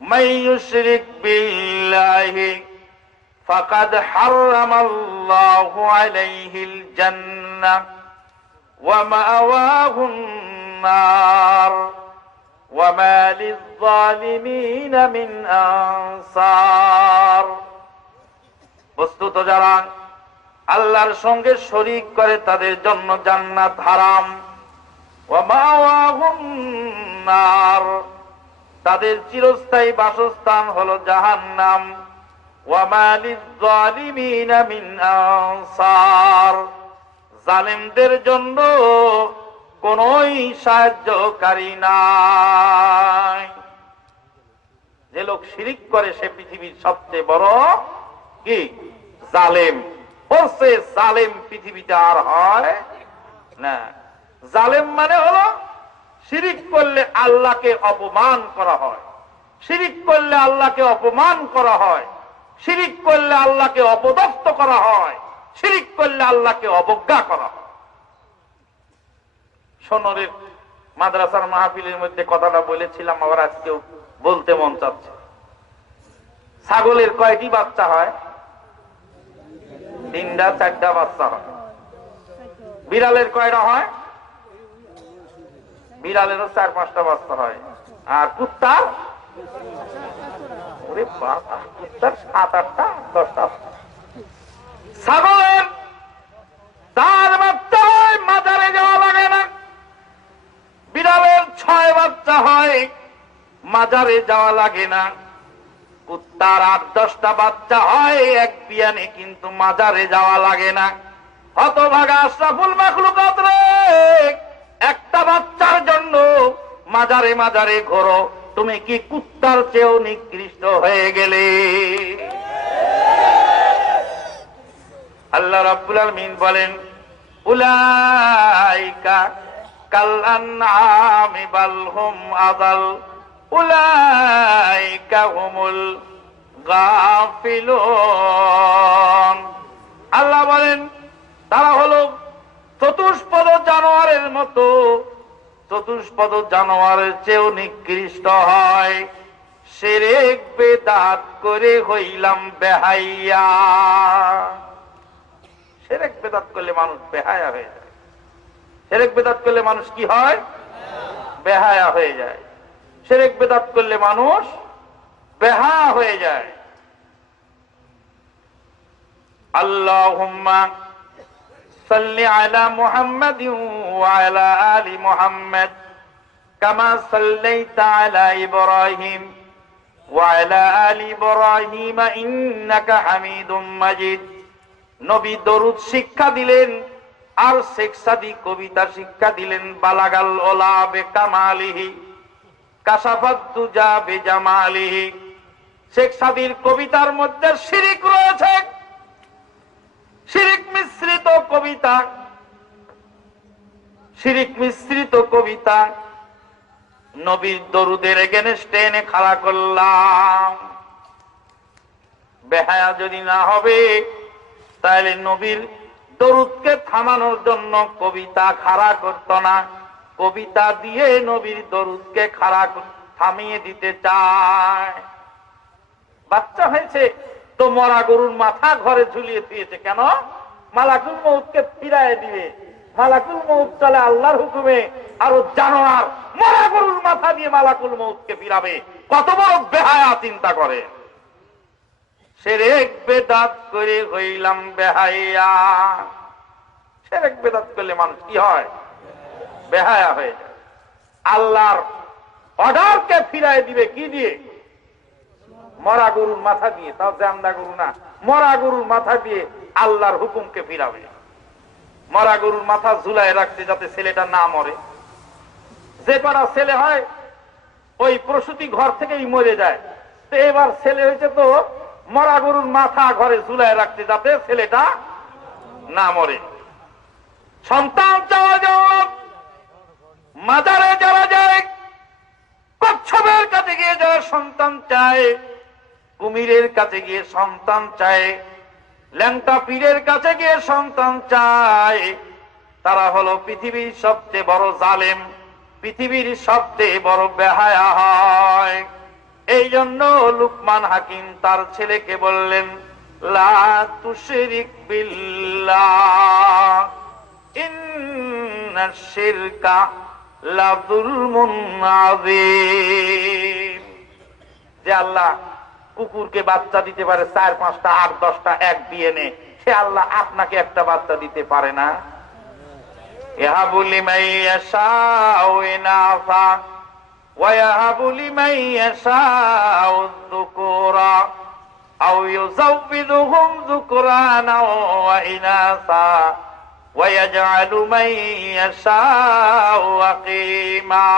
মান ইউশরিক বিল্লাহি ফাকাদ হারামাল্লাহু আলাইহিল জান্নাহ ওয়া মাওয়াহুন নার ওয়া মা লিয-যালিমিন মিন আনসার। বস্তুত যারা আল্লাহর সঙ্গে শরীক করে তাদের জন্য জান্নাত হারাম, ওয়া মাওয়াহুন নার, তাদের চিরস্থায়ী বাসস্থান হলো জাহান্নাম, ওয়া মা লিয-যালিমিন মিন আনসার, জালিমদের জন্য কোনই সাহায্যকারী নাই। যে লোক শিরিক করে সে পৃথিবীর সবচেয়ে বড় কি জালেম। বলছে জালেম পৃথিবীতে আর হয় না। জালেম মানে হলো শিরিক করলে আল্লাহকে অপমান করা হয়, শিরিক করলে আল্লাহকে অপমান করা হয়, শিরিক করলে আল্লাহকে অপদস্থ করা হয়, শিরিক করলে আল্লাহকে অবজ্ঞা করা হয়। সোনরের মাদ্রাসার মাহফিলের মধ্যে কথাটা বলেছিলাম, আবার আজকেও বলতে মন চাচ্ছে। ছাগলের কয়টি বাচ্চা হয়? 3টা 4টা বাচ্চা হয়। বিড়ালের কয়টা হয়? বিড়ালেরও 4-5টা বাচ্চা হয়। আর কুত্তার? ওরে বাবা, কুত্তার 7-8টা 10টা। ছাগলের 4 বাচ্চা হয়, মাজারে যাওয়া লাগে না। বিড়ালের 6 বাচ্চা হয়, মাজারে যাওয়া লাগে না। কুত্তার 8-10টা বাচ্চা হয়, এক বিয়ানে, কিন্তু মাজারে যাওয়া লাগে না। হতভাগা আশরাফুল মাখলুকাত রে, একটা বাচ্চার জন্য মাজারে মাজারে ঘোরো, তুমি কি কুত্তার চেয়েও নিকৃষ্ট হয়ে গেলে? আল্লাহ রাব্বুল আলামিন বলেন, উলাইকা কাল আনআমি বাল হুম আযাল উলাইকা হুমুল গাফিলুন। আল্লাহ বলেন তারা হলো চতুষ্পদ জানোয়ারের মতো, চতুষ্পদ জানোয়ারের চেয়েও নিকৃষ্ট হয়। শিরক বেদাত করে হইলাম বেহাইয়া। শিরক বেদাত করলে মানুষ বেহায়া হয়ে যায়। শিরক বেদাত করলে মানুষ কি হয়? বেহায়া হয়ে যায়। শিরক বেদাত করলে মানুষ বেহায়া হয়ে যায়। আল্লাহুম্মা সাল্লি আলা মুহাম্মাদিন ওয়া আলা আলি মুহাম্মাদ কামা সাল্লাইতা আলা ইব্রাহিম ওয়া আলা আলি ইব্রাহিম ইন্নাকা হামিদুম মাজিদ। নবী দরুদ শিক্ষা দিলেন, আর শেখ সাদী কবিতা শিক্ষা দিলেন। বালাগাল ওলা বেকামালিহি কাশাফাত দুজা বেজামালিহি। শেখ সাদীর কবিতার মধ্যে শিরিক রয়েছে, শিরিক মিশ্রিত কবিতা, শিরিক মিশ্রিত কবিতা। নবীর দরুদের এগেনস্টে এনে খাড়া করলাম। বেহায়া যদি না হবে তাহলে নবীর দরুদকে থামানোর জন্য কবিতা খাড়া করত না। কবিতা দিয়ে নবীর দরুদকে খাড়া থামিয়ে দিতে চায়। বাচ্চা হয়েছে তো মরা গরুর মাথা ঘরে ঝুলিয়ে দিয়েছে কেন? মালাকুল মউতকে ফিরায় দিবে। মালাকুল মউত চলে আল্লাহর হুকুমে, আর ও জানোয়ার মরা গরুর মাথা দিয়ে মালাকুল মউতকে ফিরাবে। কত বড় বেহায়া চিন্তা করে। শিরক বেদাত করে হইলাম বেহায়া। শিরক বেদাত করলে মানুষ কি হয়? বেহায়া হয়ে যায়। আল্লাহর অর্ডারকে ফিরায় দিবে কি দিয়ে? মরা গরুর মাথা দিয়ে। তাও জামদা গরু না, মরা গরুর মাথা দিয়ে আল্লাহর হুকুমকে ফিরাবে। মরা গরুর মাথা ঝুলায় রাখছে যাতে ছেলেটা না মরে। যে কটা ছেলে হয় ওই প্রসূতি ঘর থেকেই মরে যায়। তো এবার ছেলে হয়েছে তো মরা গরুর মাথা ঘরে ঝুলায় রাখছে যাতে ছেলেটা না মরে। সন্তান চাওয়া যাওয়া, মাজারে যারা যায়, কচ্ছপের কাছে গিয়ে যারা সন্তান চায়, কুমিরের কাছে গিয়ে সন্তান চায়, ল্যাংটা পীরের কাছে গিয়ে সন্তান চায়, তারা হলো পৃথিবীর সবচেয়ে বড় জালেম, পৃথিবীর সবচেয়ে বড় বেহায়া হয়। এই জন্য লুকমান হাকিম তার ছেলেকে বললেন, লা তুশরিক বিল্লাহ ইন্নাশ শিরকা লাযুলমুন আযীম। যে আল্লাহ কুকুরকে বাচ্চা দিতে পারে 4, 5টা, 8, 10টা এক দিয়ে নে, সে আল্লাহ আপনাকে একটা বাচ্চা দিতে পারে না? ইয়াহাবু লিমান ইয়াশাউ ইনাসা ওয়া ইয়াহাবু লিমান ইয়াশাউ যুকুরা আও ইউযাওবিদুহুম যুকরানা ওয়া ইনাসা ওয়া ইয়াজআলু মান ইয়াশাউ আকিমা।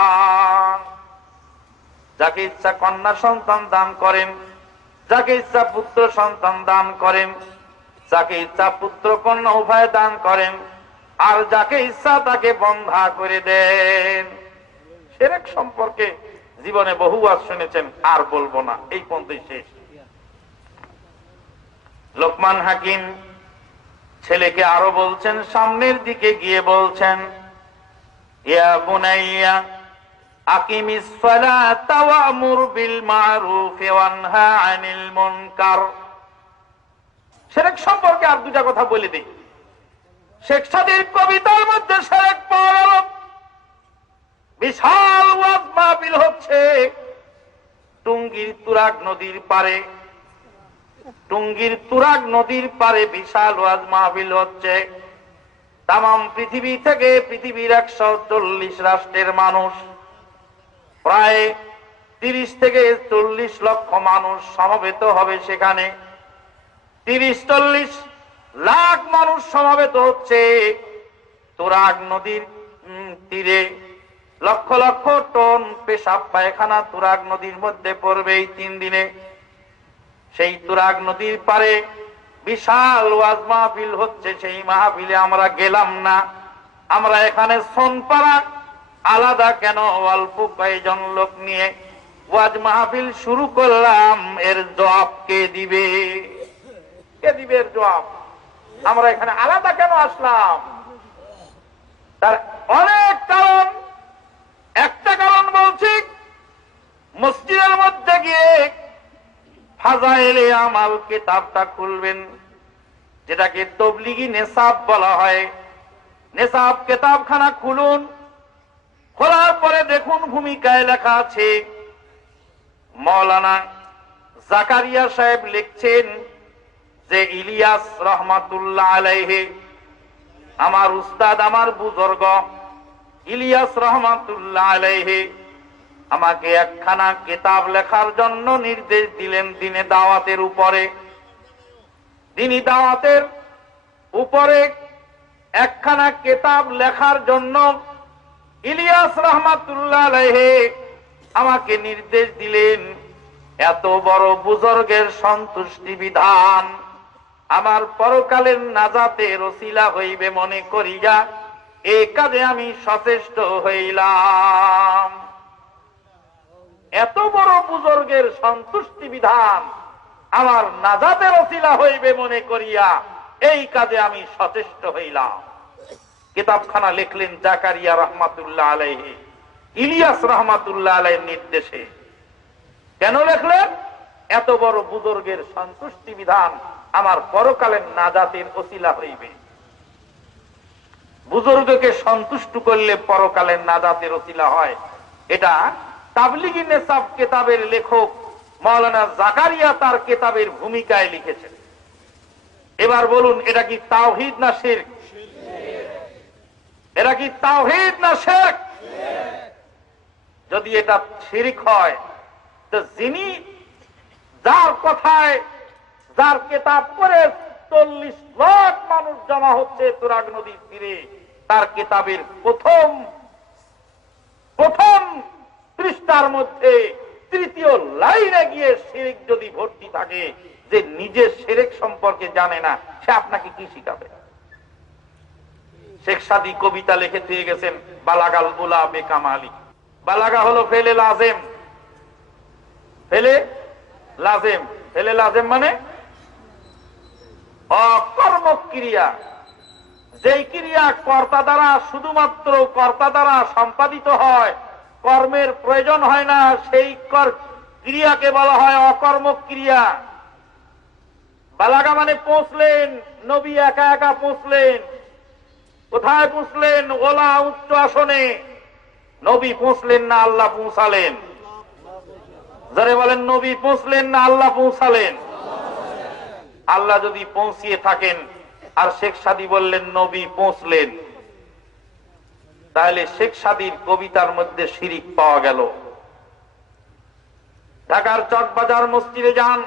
যাকে ইচ্ছা কন্যা সন্তান দান করেন, যাকে ইচ্ছা পুত্র সন্তান দান করেন, যাকে ইচ্ছা পুত্র কন্যা উভয় দান করেন, আর যাকে ইচ্ছা তাকে বন্ধা করে দেন। শিরক সম্পর্কে জীবনে বহুবার শুনেছেন, আর বলবো না, এই পর্যন্তই শেষ। লোকমান হাকিম ছেলেকে আরো বলছেন, সামনের দিকে গিয়ে বলছেন, ইয়া বুনাইয়া আকিমিস সালাতা ওয়া'মুর বিল মা'রুফ ওয়ানহা আনিল মুনকার। শিরক সম্পর্কে আর দুটা কথা বলে দেই। শেখ সাদির কবিতার মধ্যে শিরক পাওয়া গেল। বিশাল ওয়াজ মাহফিল হচ্ছে টুঙ্গির তুরাগ নদীর পারে। টুঙ্গির তুরাগ নদীর পারে বিশাল ওয়াজ মাহফিল হচ্ছে। তামাম পৃথিবী থেকে পৃথিবীর 140 রাষ্ট্রের মানুষ, প্রায় 30 থেকে 40 লক্ষ মানুষ সমবেত হবে সেখানে। 30-40 লাখ মানুষ সমবেত হচ্ছে তুরাগ নদীর তীরে। লক্ষ লক্ষ টন পেশাব পায়খানা তুরাগ নদীর মধ্যে পড়বে এই 3 দিনে। সেই তুরাগ নদীর পারে বিশাল ওয়াজ মাহফিল হচ্ছে। সেই মাহফিলে আমরা গেলাম না, আমরা এখানে সোনপাড়া আলাদা কেন অল্প কয়েকজন লোক নিয়ে ওয়াজ মাহফিল শুরু করলাম, এর জবাব কে দিবে? কে দিবে এর জবাব? আমরা এখানে আলাদা কেন আসলাম? তার অনেক কারণ। একটা কারণ বলছি, মসজিদের মধ্যে গিয়ে ফাজাইলে আমাল কিতাবটা খুলবেন, যেটাকে তবলিগি নেসাব বলা হয়। নেসাব কিতাবখানা খুলুন, খোলার পরে দেখুন ভূমিকায় লেখা আছে, মাওলানা জাকারিয়া সাহেব লিখছেন যে ইলিয়াস রহমাতুল্লাহ আলাইহি, আমার উস্তাদ, আমার বুজুর্গ ইলিয়াস রহমাতুল্লাহ আলাইহি আমাকে একখানা কিতাব লেখার জন্য নির্দেশ দিলেন দিনে দাওয়াতের উপরে। দিনী দাওয়াতের উপরে একখানা কিতাব লেখার জন্য ইলিয়াস রহমাতুল্লাহ আলাইহি আমাকে নির্দেশ দিলেন। এত বড় বুজুর্গের সন্তুষ্টি বিধান আমার পরকালের নাজাতের ওসিলা হইবে মনে করিয়া এই কাজে আমি সচেষ্ট হইলাম। এত বড় বুজুর্গের সন্তুষ্টি বিধান আমার নাজাতের ওসিলা হইবে মনে করিয়া এই কাজে আমি সচেষ্ট হইলাম। কিতাবখানা লিখলেন জাকারিয়া রহমাতুল্লাহ আলাইহি, ইলিয়াস রহমাতুল্লাহ আলাইহির নির্দেশে। কেন লিখলেন? এত বড় বুজুর্গের সন্তুষ্টি বিধান আমার পরকালের নাজাতের ওসিলা হইবে। বুজুর্গকে সন্তুষ্ট করলে পরকালের নাজাতের ওসিলা হয়। এটা তাবলিগি নেসাব কিতাবের লেখক মাওলানা জাকারিয়া তার কিতাবের ভূমিকায় লিখেছেন। এবার বলুন, এটা কি তাওহীদ না শিরক? এটা কি তাওহীদ না শিরক? যদি এটা শিরক হয়, তো যিনি যার কথায় যার কিতাব পড়ে 40 লাখ মানুষ জমা হচ্ছে তুরাগ নদীর তীরে, তার কিতাবের প্রথম পৃষ্ঠার মধ্যে 3য় লাইনে গিয়ে শিরক যদি ভর্তি থাকে, যে নিজের শিরক সম্পর্কে জানে না, সে আপনাকে কি শিখাবে? শেখ সাদী কবিতা লিখে দিয়ে গেছেন, বালাগাল উলা বেকামালি। বালাগা হলো ফেলে লাজেম। ফেলে লাজেম, ফেলে লাজেম মানে অকর্মক ক্রিয়া। যেই ক্রিয়া কর্তা দ্বারা, শুধুমাত্র কর্তা দ্বারা সম্পাদিত হয়, কর্মের প্রয়োজন হয় না, সেই ক্রিয়াকে বলা হয় অকর্মক ক্রিয়া। বালাগা মানে পৌঁছলেন, নবী একা একা পৌঁছলেন। কোথায় পৌঁছলেন? ওলা উচ্চ আসনে। নবী পৌঁছলেন না, আল্লাহ পৌঁছালেন। যারা বলেন নবী পৌঁছলেন না, আল্লাহ পৌঁছালেন। আল্লাহ যদি পৌঁছিয়ে থাকেন আর শেখ সাদী বললেন নবী পৌঁছলেন, তাহলে শেখ সাদীর কবিতার মধ্যে শিরিক পাওয়া গেল। ঢাকার চকবাজার মসজিদে যান,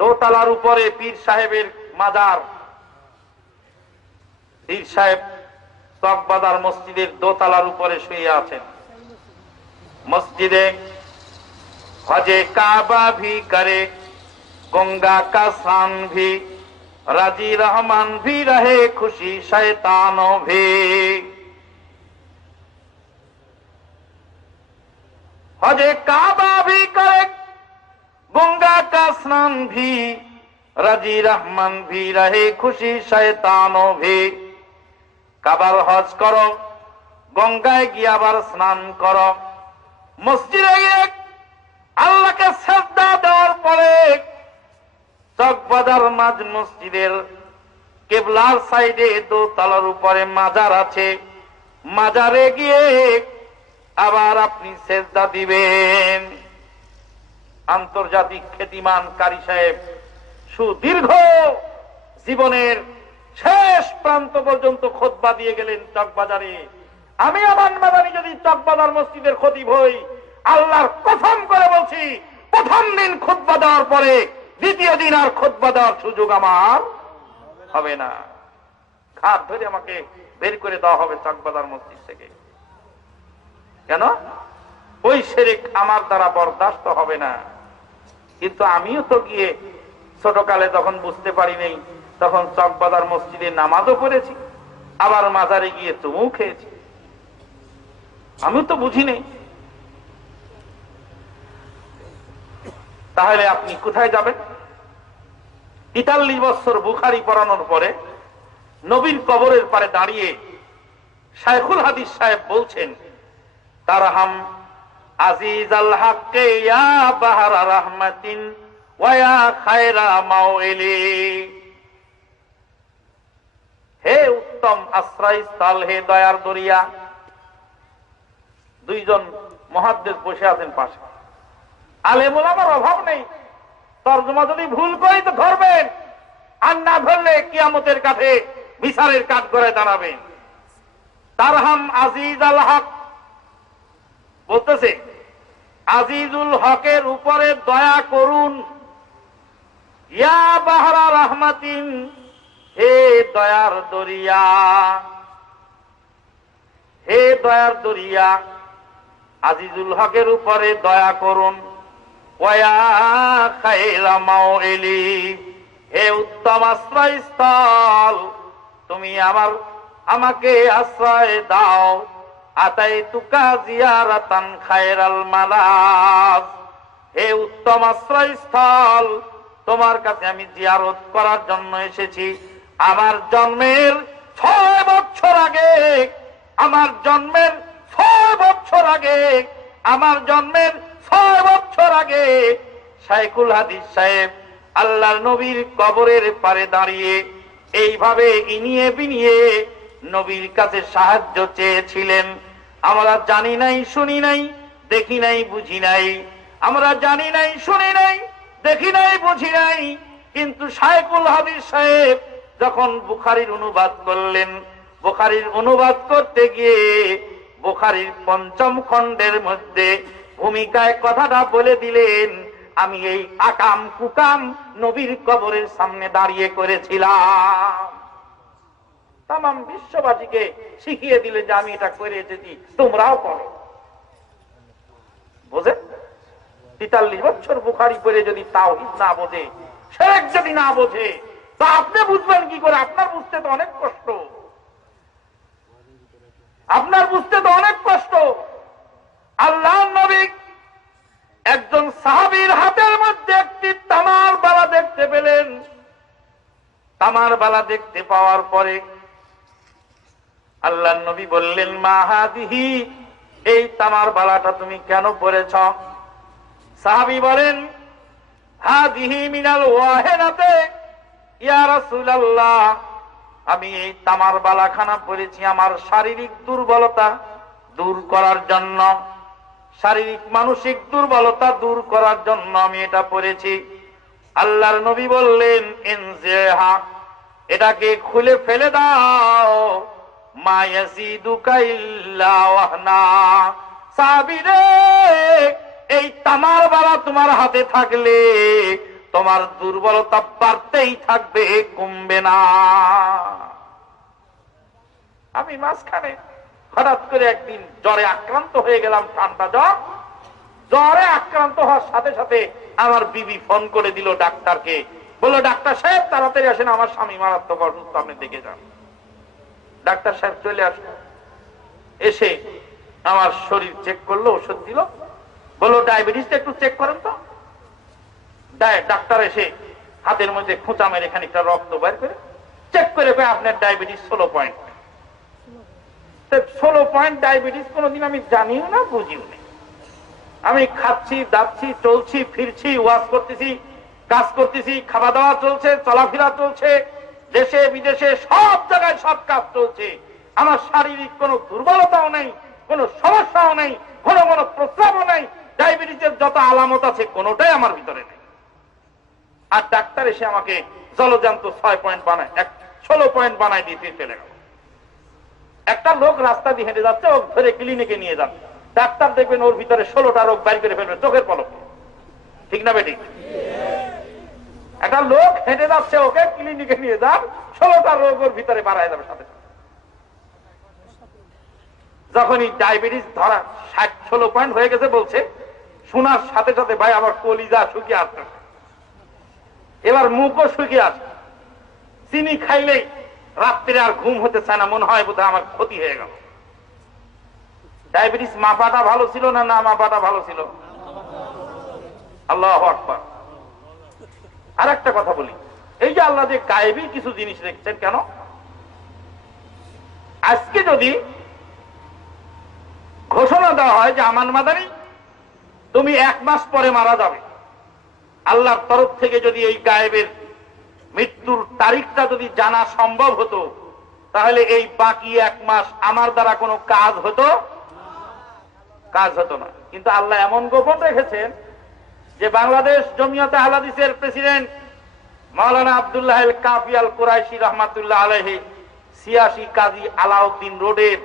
দোতলার উপরে পীর সাহেবের মাজার। পীর সাহেব চকবাজার মসজিদের দোতলার উপরে শুয়ে আছেন। মসজিদে হজে কাবা ভি করে, गंगा का स्नान भी, राजी रहमान भी रहे, खुशी शैतानों भी। हजे काबा भी करे, गंगा का स्नान भी, राजी रहमान भी रहे, खुशी शैतानों भी। কাবার হজ করো, গঙ্গায় গিয়ে আবার স্নান করো। মসজিদে গিয়ে আল্লাহকে সিজদা দেওয়ার পরে চকবাজার মাঝ মসজিদের কেবলার সাইডে দোতলার উপরে মাজার আছে। মাজারে গিয়ে আবার আপনি সিজদা দিবেন। আন্তর্জাতিক খ্যাতিমান কারি সাহেব সুদীর্ঘ জীবনের শেষ প্রান্ত পর্যন্ত খুতবা দিয়ে গেলেন চকবাজারে। আমি আমার মাদানি যদি চকবাজার মসজিদের খতিব হই, আল্লাহর কসম করে বলছি, প্রথম দিন খুতবা দেওয়ার পরে দ্বিতীয় দিন আর খুতবা দেওয়ার সুযোগ আমার হবে না। ঘাট ধরে আমাকে বের করে দেওয়া হবে চকবাজার মসজিদ থেকে। কেন? ওই শিরক আমার দ্বারা বরদাস্ত হবে না। কিন্তু আমিও তো গিয়ে ছোটকালে যখন বুঝতে পারি নাই, তখন চকবাজার মসজিদে নামাজও পড়েছি, আবার মাজারে গিয়ে চুমু খেয়েছি। আমি তো বুঝি নেই। তাহলে আপনি কোথায় যাবেন? 43 বছর বুখারী পড়ানোর পরে নবীর কবরের পারে দাঁড়িয়ে শাইখুল হাদিস সাহেব বলছেন, তারহাম আজিজ আল হক ইয়া বাহরা রাহমাতিন ওয়া ইয়া খায়রা মাওইলি। হে উত্তম আশ্রয়স্থল, হে দয়ার দরিয়া। দুইজন মুহাদ্দিস বসে আছেন পাশে। আলেম ওলামার অভাব নেই, তরজমা যদি ভুল করি তো ধরবেন, আর না ধরলে কিয়ামতের কাছে বিচারের কাঠ করে দাঁড়াবেন। তারহাম আজিজ আল হক বলতেছে, আজিজুল হকের উপরে দয়া করুন। ইয়া বাহরা রাহমাতিন, হে দয়ার দরিয়া, হে দয়ার দরিয়া, আজিজুল হকের উপরে দয়া করুন। ওয়া খায়রা মাওইলি, হে উত্তম আশ্রয়স্থল, তুমি আমাকে আশ্রয় দাও। আতাইতুকা জিয়ারাতান খায়রাল মালাজ, হে উত্তম আশ্রয়স্থল, তোমার কাছে আমি জিয়ারত করার জন্য এসেছি। আমার জন্মের 6 বছর আগে, আমার জন্মের 6 বছর আগে, আমার জন্মের 6 বছর আগে শাইখুল হাদিস সাহেব আল্লাহর নবীর কবরের পারে দাঁড়িয়ে এইভাবে ইনিয়ে বিনিয়ে নবীর কাছে সাহায্য চেয়েছিলেন। আমরা জানি নাই, শুনি নাই, দেখি নাই, বুঝি নাই। আমরা জানি নাই, শুনি নাই, দেখি নাই, বুঝি নাই, কিন্তু শাইখুল হাদিস সাহেব যখন বুখারীর অনুবাদ করলেন, বুখারীর অনুবাদ করতে গিয়ে বুখারীর ৫ম খণ্ডের মধ্যে ভূমিকায় কথাটা বলে দিলেন, আমি এই আকাম কুকাম নবীর কবরের সামনে দাঁড়িয়ে করেছিলাম। তামাম বিশ্ববাসীকে শিখিয়ে দিলেন যে আমি এটা করে এসেছি, তোমরাও করো। বোঝে ৪৩ বছর বুখারী পড়ে যদি তাওহীদ না বোঝে, শিরক যদি না বোঝে, তা আপনি বুঝবেন কি করে? আপনার বুঝতে তো অনেক কষ্ট, আপনার বুঝতে তো অনেক কষ্ট। আল্লাহর নবী একজন সাহাবীর হাতের মধ্যে একটি তামার বালা দেখতে পেলেন। তামার বালা দেখতে পাওয়ার পরে আল্লাহর নবী বললেন, মা হাদিহি, এই তামার বালাটা তুমি কেন পরেছ? সাহাবী বলেন, হাদিহি মিনাল ওয়াহিনাতে ইয়া রাসূলুল্লাহ, আমি এই তামার বালাখানা পরেছি আমার শারীরিক দুর্বলতা দূর করার জন্য, শারীরিক মানসিক দুর্বলতা দূর করার জন্য আমি এটা পরেছি। আল্লাহর নবী বললেন, ইনজিহা, এটাকে খুলে ফেলে দাও, মা ইয়াজিদুকা ইল্লা ওয়াহনা। সাহাবী রে, এই তামার বালা তোমার হাতে থাকলে তোমার দুর্বলতা বাড়তেই থাকবে, কমবে না। আমি মাঝখানে হঠাৎ করে একদিন জ্বরে আক্রান্ত হয়ে গেলাম, ঠান্ডা জ্বর। জ্বরে আক্রান্ত হওয়ার সাথে সাথে আমার বিবি ফোন করে দিল ডাক্তারকে, বললো, ডাক্তার সাহেব তাড়াতাড়ি আসেন, আমার স্বামী মারাত্মক অসুস্থ, আপনি দেখে যান। ডাক্তার সাহেব চলে আসলো, এসে আমার শরীর চেক করলো, ওষুধ দিল, বললো ডায়াবেটিসটা একটু চেক করেন তো। ডাক্তার এসে হাতের মধ্যে খুঁচা মেরে খানিকটা রক্ত বের করে চেক করে আপনার ডায়াবেটিস 16 পয়েন্ট। 16 পয়েন্ট ডায়াবেটিস কোনোদিন আমি জানিও না, বুঝিও না। আমি খাচ্ছি, দাচ্ছি, চলছি, ফিরছি, ওয়াজ করতেছি, কাজ করতেছি, খাওয়া দাওয়া চলছে, চলাফেরা চলছে, দেশে বিদেশে সব জায়গায় সব কাজ চলছে। আমার শারীরিক কোনো দুর্বলতাও নেই, কোনো সমস্যাও নেই, ঘন ঘন প্রস্রাবও নেই, ডায়াবেটিসের যত আলামত আছে কোনোটাই আমার ভিতরে নেই। আর ডাক্তার এসে আমাকে জলজান্ত 6 পয়েন্ট বানায়, 16 পয়েন্ট বানায় দিতে চলে গেল। একটা লোক রাস্তা দিয়ে হেঁটে যাচ্ছে, ও ধরে ক্লিনিকে নিয়ে যান, ডাক্তার দেখবেন ওর ভিতরে 16টা রোগ বাইর করে ফেলবে চোখের পলকে। ঠিক না বেঠিক? একটা লোক হেঁটে যাচ্ছে, ওকে ক্লিনিকে নিয়ে যান, 16টা রোগ ওর ভিতরে বাড়ায় যাবে সাথে সাথে। যখনই ডায়াবেটিস ধরা 16 পয়েন্ট হয়ে গেছে বলছে, শোনার সাথে সাথে ভাই আমার কলিজা শুকিয়ে আসছে, এবার মুখও শুকিয়ে আসে। চিনি খাইলেই রাত্রে আর ঘুম হতে চায় না, মনে হয় বোধহয় আমার ক্ষতি হয়ে গেল। ডায়াবেটিস মাপাটা ভালো ছিল না না মাপাটা ভালো ছিল? আল্লাহু আকবার। আর একটা কথা বলি, এই যে আল্লাহ যে গায়েবী কিছু জিনিস রেখেছেন, কেন? আজকে যদি ঘোষণা দেওয়া হয় যে আমান মাদানী তুমি 1 মাস পরে মারা যাবে, আল্লাহর তরফ থেকে যদি এই গায়েবের মৃত্যুর তারিখটা যদি জানা সম্ভব হতো, তাহলে এই বাকি 1 মাস আমার দ্বারা কোনো কাজ হতো না। কিন্তু আল্লাহ এমন গোপন রেখেছেন যে বাংলাদেশ জমিয়তে আহলে হাদিসের প্রেসিডেন্ট মাওলানা আব্দুল্লাহ আল কাফি আল কুরাইশি রহমাতুল্লাহ আলাইহি ৮৬ কাজী আলাউদ্দিন রোডের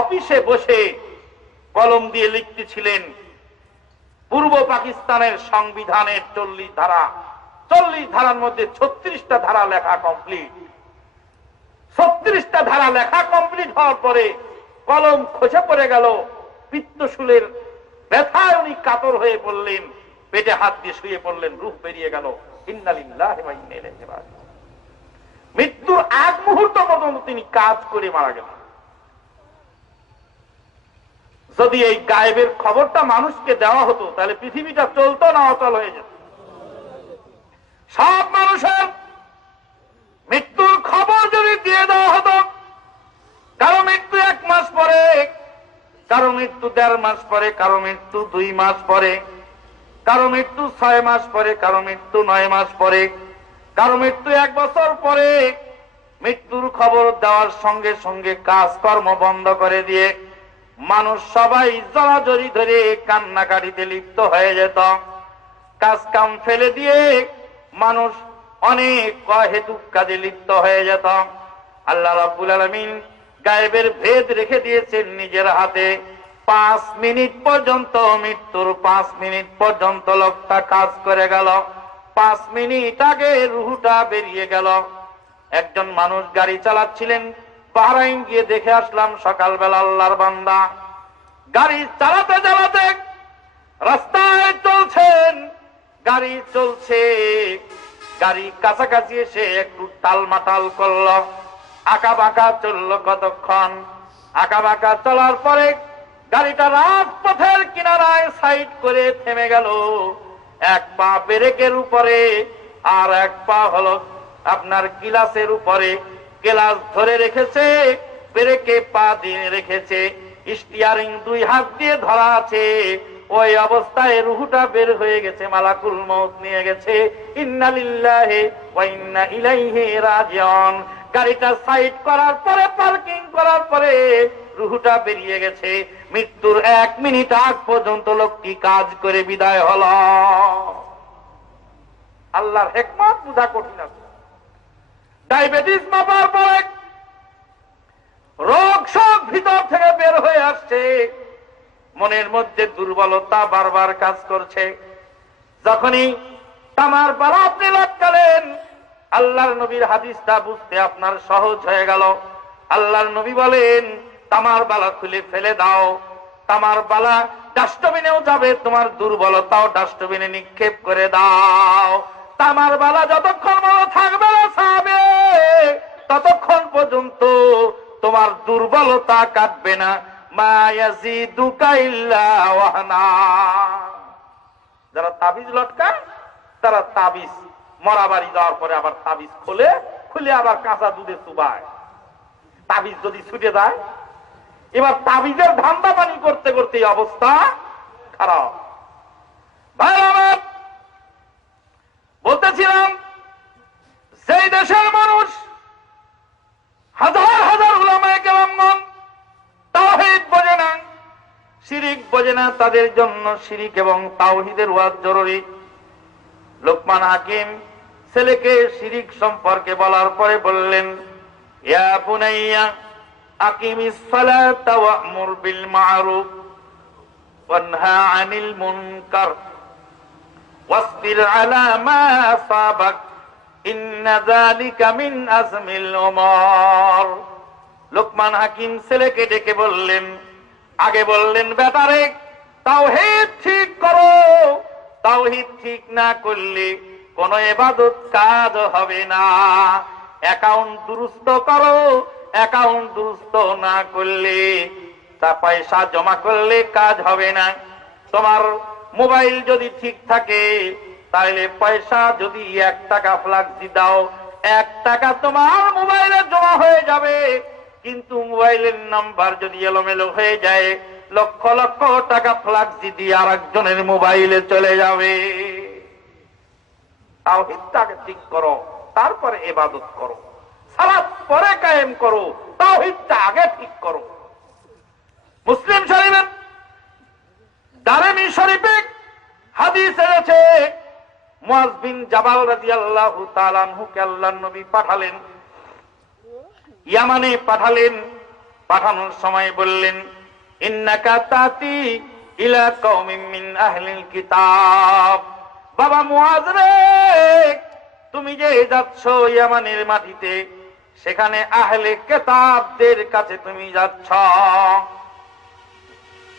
অফিসে বসে কলম দিয়ে লিখতেছিলেন, পূর্ব পাকিস্তানের সংবিধানের 40 ধারা, 40 ধারার মধ্যে 36টা ধারা লেখা কমপ্লিট। 36টা ধারা লেখা কমপ্লিট হওয়ার পরে কলম খসে পড়ে গেল, পিত্তশুলের ব্যথায় উনি কাতর হয়ে পড়লেন, পেটে হাত দিয়ে শুয়ে পড়লেন, রূহ বেরিয়ে গেল। ইন্না লিল্লাহি ওয়া ইন্না ইলাইহি রাজিউন। মৃত্যুর আগ মুহূর্ত পর্যন্ত তিনি কাজ করে মারা গেলেন। যদি এই গায়েবের খবরটা মানুষকে দেওয়া হতো, তাহলে পৃথিবীটা চলতো না অচল হয়ে যেত। সব মানুষের মৃত্যুর খবর যদি দিয়ে দেওয়া হতো, কারো মৃত্যু 1 মাস পরে, কারো মৃত্যু 1.5 মাস পরে, কারো মৃত্যু 2 মাস পরে, কারো মৃত্যু 6 মাস পরে, কারো মৃত্যু 9 মাস পরে, কারো মৃত্যু 1 বছর পরে। মৃত্যুর খবর দেওয়ার সঙ্গে সঙ্গে কাজকর্ম বন্ধ করে দিয়ে মানুষ সবাই জড়াজড়ি ধরে কান্নাকাটিতে লিপ্ত হয়ে যেত। কাজ কাম ফেলে দিয়ে মানুষ অনেক অহেতুক কাজে লিপ্ত হয়ে যেত। আল্লাহ রাব্বুল আলামিন গায়েবের ভেদ রেখে দিয়েছেন নিজের হাতে। 5 মিনিট পর্যন্ত, মৃত্যুর 5 মিনিট পর্যন্ত লোকটা কাজ করে গেল। 5 মিনিট আগে রুহটা বেরিয়ে গেল। একজন মানুষ গাড়ি চালাচ্ছিলেন, বাহরাইন গিয়ে দেখে আসলাম সকালবেলা আল্লাহর বান্দা গাড়ি চালাতে চালাতে রাস্তায় চলছেন, গাড়ি চলছে, গাড়ি কাছাকাছি এসে একটু টালমাটাল করলো, আঁকা বাঁকা চললো কতক্ষণ। আঁকা বাঁকা চলার পরে গাড়িটা রাজপথের কিনারায় সাইড করে থেমে গেল। এক পা ব্রেকের উপরে আর এক পা হলো আপনার গিলাসের উপরে। গিলাস ধরে রেখেছে, ব্রেকে পা দিয়ে রেখেছে, স্টিয়ারিং 2 হাত দিয়ে ধরা আছে। ওই অবস্থায় রুহটা বের হয়ে গেছে, মালাকুল মউত নিয়ে গেছে। ইন্না লিল্লাহি ওয়া ইন্না ইলাইহি রাজিউন। গাড়িটা সাইড করার পরে, পার্কিং করার পরে রুহটা বেরিয়ে গেছে। মৃত্যুর 1 মিনিট আগ পর্যন্ত লোকটি কাজ করে বিদায় হলো। আল্লাহর হিকমত বুঝা কঠিন আছে। ডায়াবেটিস মাপার পরে রোগ সব ভিতর থেকে বের হয়ে আসছে, মনের মধ্যে দুর্বলতা বারবার কাজ করছে। যখনই তামার বালা আপনি লটকালেন, আল্লাহর নবীর হাদিসটা বুঝতে আপনার সহজ হয়ে গেল। আল্লাহর নবী বলেন, তামার বালা খুলে ফেলে দাও। তামার বালা ডাস্টবিনেও যাবে, তোমার দুর্বলতাও ডাস্টবিনে নিক্ষেপ করে দাও। তামার বালা যতক্ষণ ভালো থাকবে না সাবে, ততক্ষণ পর্যন্ত তোমার দুর্বলতা কাটবে না। মা ইয়াজিদুকা ইল্লা ওয়াহনা। যারা তাবিজ লটকায় তারা তাবিজ মরা বাড়ি যাওয়ার পরে আবার তাবিজ খুলে আবার কাঁচা দুধে চুবায়। তাবিজ যদি ছুটে যায়, এবার তাবিজের ধান্দা পানি করতে করতে অবস্থা খারাপ। ভাই আমার বলতেছিলাম, সেই দেশের মানুষ হাজার হাজার উলামায়ে কেরামগণ তাওহীদ বোঝে না, শিরিক বোঝে না। তাদের জন্য শিরিক এবং তাওহীদের ওয়াজ জরুরি। লোকমান হাকিম ছেলেকে শিরিক সম্পর্কে বলার পরে বললেন, ইয়া বুনাইয়া আকিমিস সালাতা ওয়া'মুর বিল মা'রুফ ওয়ানহা আনিল মুনকার ওয়াসবির আলা মা আসাবাক ইন্না যালিকা মিন আজমিল উমর। লোকমান হাকিম ছেলেকে ডেকে বললেন, আগে বললেন, বেটারে তাওহীদ ঠিক করো, তাওহীদ ঠিক না করলে কোন ইবাদত কাজ হবে না। অ্যাকাউন্ট দুরুস্ত করো, অ্যাকাউন্ট দুরুস্ত না করলে, তা পয়সা জমা করলে কাজ হবে না। তোমার মোবাইল যদি ঠিক থাকে, তাহলে পয়সা যদি 1 টাকা ফ্লাক্সি দাও, 1 টাকা তোমার মোবাইলে জমা হয়ে যাবে। কিন্তু মোবাইলের নাম্বার যদি এলোমেলো হয়ে যায়, লক্ষ লক্ষ টাকা ফ্লাক্সি দিয়ে আরেকজনের মোবাইলে চলে যাবে। তাওহীদটাকে ঠিক করো, তারপরে ইবাদত করো। সালাত পরে কায়েম করো, তাওহীদটা আগে ঠিক করো। মুসলিম শরীফের দারমি শরীফে হাদিস আছে, মুআজ বিন জাবাল রাদিয়াল্লাহু তাআলা আনহুকে আল্লাহর নবী পাঠালেন, ইয়ামানে পাঠালেন। পাঠানোর সময় বললেন, ইন্নাকা তাতি ইলা কওমিন মিন আহলিল কিতাব। বাবা মুআজ রে, তুমি যে যাচ্ছ ইয়ামানের মাটিতে, সেখানে আহলে কিতাবদের কাছে তুমি যাচ্ছ।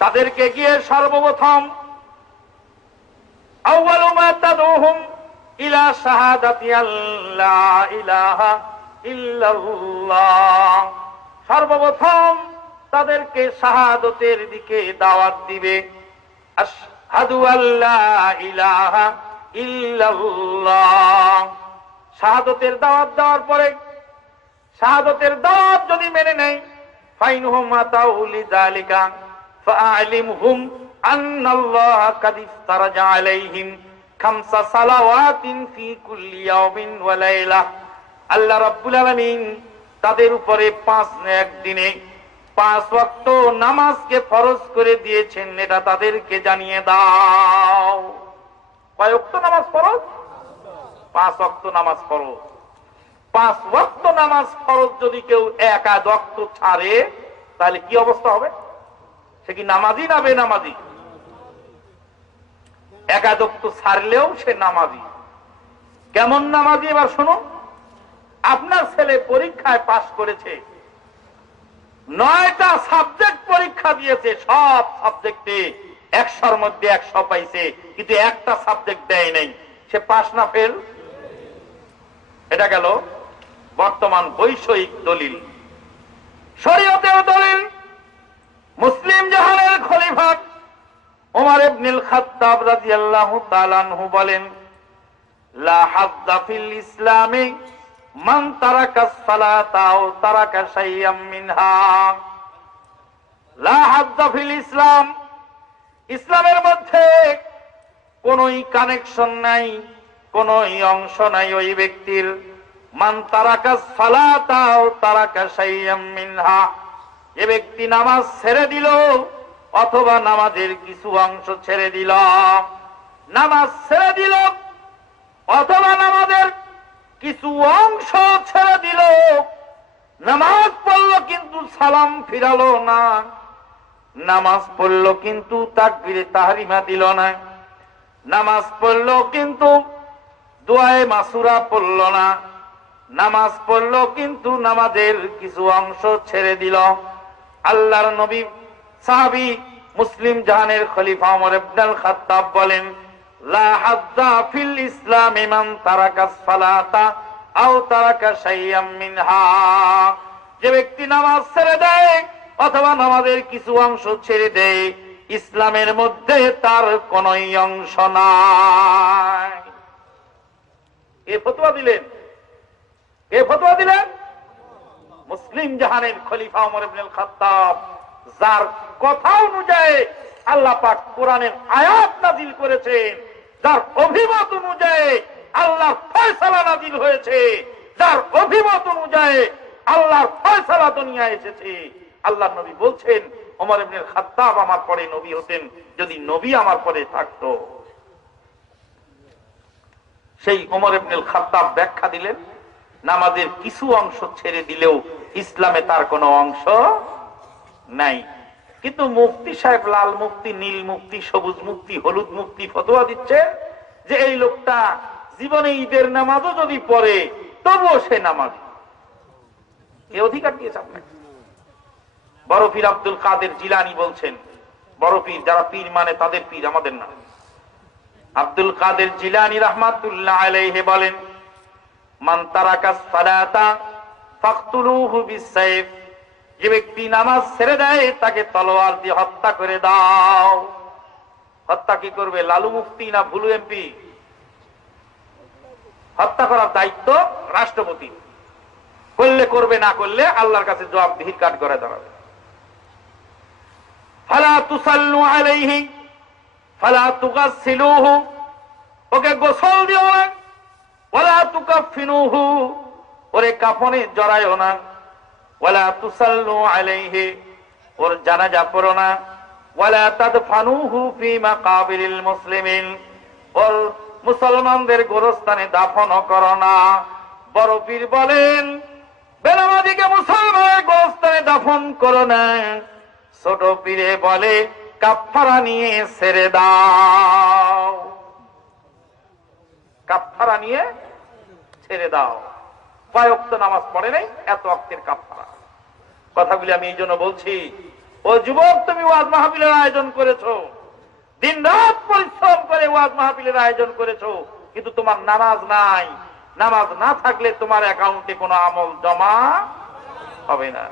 তাদেরকে গিয়ে সর্বপ্রথম আউয়ালু মা তাদউহুম ইলা শাহাদাতি আল্লা ইলাহা ইল্লাল্লাহ, সর্বপ্রথম তাদেরকে শাহাদাতের দিকে দাওয়াত দিবে। আশহাদু আল্লা ইলাহা ইল্লাল্লাহ, শাহাদাতের দাওয়াত দেওয়ার পরে শাহাদাতের দাওয়াত যদি মেনে নেয়, ফাইনহুম আতাউ লিযালিকা ফাআলিমহুম আন্নাল্লাহা কাদ ইফতারাজা আলাইহিম খামসা সালাওয়াতিন ফি কুল্লি ইয়াউমিন ওয়া লাইলা, আল্লাহ রাব্বুল আলামিন তাদের উপরে একদিনে 5 ওয়াক্ত নামাজকে ফরজ করে দিয়েছেন, এটা তাদেরকে জানিয়ে দাও। কয় ওয়াক্ত নামাজ ফরজ? 5 ওয়াক্ত নামাজ ফরজ। 5 ওয়াক্ত নামাজ ফরজ যদি কেউ এক আধ ওয়াক্ত ছাড়ে তাহলে কি অবস্থা হবে? সে কি নামাজি না বেনামাজি? এক আধ ওয়াক্ত ছাড়লেও সে নামাজি। কেমন নামাজি এবার শুনুন। আপনার ছেলে পরীক্ষায় পাশ করেছে, 9টা সাবজেক্ট পরীক্ষা দিয়েছে, সব সাবজেক্টে 100-র মধ্যে 100 পাইছে, কিন্তু একটা সাবজেক্ট দেয় নাই, সে পাস না ফেল? এটা গেল বর্তমান বৈষয়িক দলিল। শরীয়তের দলিল, মুসলিম জাহানের খলিফা ওমর ইবনুল খাত্তাব রাদিয়াল্লাহু তাআলা আনহু বলেন, লা হাজ্জা ফিল ইসলামি মান তারাকা সালাতা আও তারাকা শাইয়াম মিনহা। লা হাজ্জা ফিল ইসলাম, ইসলামের মধ্যে কোনই কানেকশন নাই, কোনই অংশ নাই ওই ব্যক্তির। মান তারাকা সালাতা আও তারাকা শাইয়াম মিনহা, যে ব্যক্তি নামাজ ছেড়ে দিল অথবা নামাজের কিছু অংশ ছেড়ে দিল, নামাজ ছেড়ে দিল অথবা নামাজের কিছু অংশ ছেড়ে দিল, নামাজ পড়লো কিন্তু সালাম ফিরালো না, নামাজ পড়লো কিন্তু তাকবীরে তাহরিমা দিল না, নামাজ পড়লো কিন্তু দুআয়ে মাসুরা পড়লো না, নামাজ পড়লো কিন্তু নামাজের কিছু অংশ ছেড়ে দিল। আল্লাহর নবী সাহাবী মুসলিম জাহানের খলিফা ওমর ইবনুল খাত্তাব বলেন, লা হাজ্জা ফিল ইসলামি মান তারাকা সালাতা আও তারাকা শাইয়াম মিনহা, যে ব্যক্তি নামাজ ছেড়ে দেয় অথবা নামাজের কিছু অংশ ছেড়ে দেয়, ইসলামের মধ্যে তার কোন অংশ নাই। কে ফতোয়া দিলেন? কে ফতোয়া দিলেন? মুসলিম জাহানের খলিফা ওমর ইবনুল খাত্তাব, যার কথা অনুযায়ী আল্লাহ পাক কোরআনের আয়াত নাযিল করেছেন, যার অভিমত অনুযায়ী আল্লাহর ফয়সালা নাযিল হয়েছে, যার অভিমত অনুযায়ী আল্লাহর ফয়সালা দুনিয়ায় এসেছে। আল্লাহর নবী বলছেন, ওমর ইবনুল খাত্তাব আমার পরে নবী হতেন যদি নবী আমার পরে থাকতো। সেই ওমর ইবনুল খাত্তাব ব্যাখ্যা দিলেন, নামাজের কিছু অংশ ছেড়ে দিলেও ইসলামে তার কোনো অংশ নাই। কিন্তু মুফতি সাহেব লাল মুফতি, নীল মুফতি, সবুজ মুফতি, হলুদ মুফতি ফতোয়া দিচ্ছে যে এই লোকটা জীবনে ঈদের নামাজও যদি পড়ে তবুও সে নামাজ। এ অধিকার দিয়েছে আপনাকে। বড় পীর আব্দুল কাদের জিলানী বলছেন, বড় পীর যারা পীর মানে তাদের পীর, আমাদের না। আব্দুল কাদের জিলানী রাহমাতুল্লাহ আলাইহি বলেন, মান তারাকাস সালাতা ফাকতুলুহু বিসাইফ, যে ব্যক্তি নামাজ ছেড়ে দেয় তাকে তলোয়ার দিয়ে হত্যা করে দাও। হত্যা কি করবে? লালু মুফতি না ভুলু এমপি? হত্যা করার দায়িত্ব রাষ্ট্রপতি। করলে করবে, না করলে আল্লাহর কাছে জবাবদিহির কাঠ করে দাঁড়াবে। ফালা তুসাল্লু আলাইহি ফালা তুগাসসিলুহু, ওকে গোসল দিও না। ওয়ালা তুকাফিনুহু, ওরে কাফনে জড়ায়ও না। ওয়ালা তুসাল্লু আলাইহি, ওর জানাজা পড়ো না। ওয়ালা তাদফানুহু ফি মাকাবিরিল মুসলিমিন, ওর মুসলমানদের গোরস্থানে দাফন করো না। বড় পীর বলেন, বেনামাজিকে মুসলমানের গোরস্থানে দাফন করো না। ছোট পীরে বলে কাফারা নিয়ে ছেড়ে দাও, কাফারা নিয়ে ছেড়ে দাও। কয় ওয়াক্ত নামাজ পড়ে নাই, এত ওয়াক্তের কাফারা। কথাগুলি আমি এই জন্য বলছি, ও যুবক, তুমি ওয়াজ মাহফিলের আয়োজন করেছো, দিন রাত পরিশ্রম করে ওয়াজ মাহফিলের আয়োজন করেছো, কিন্তু তোমার নামাজ নাই। নামাজ না থাকলে তোমার অ্যাকাউন্টে কোনো আমল জমা হবে না।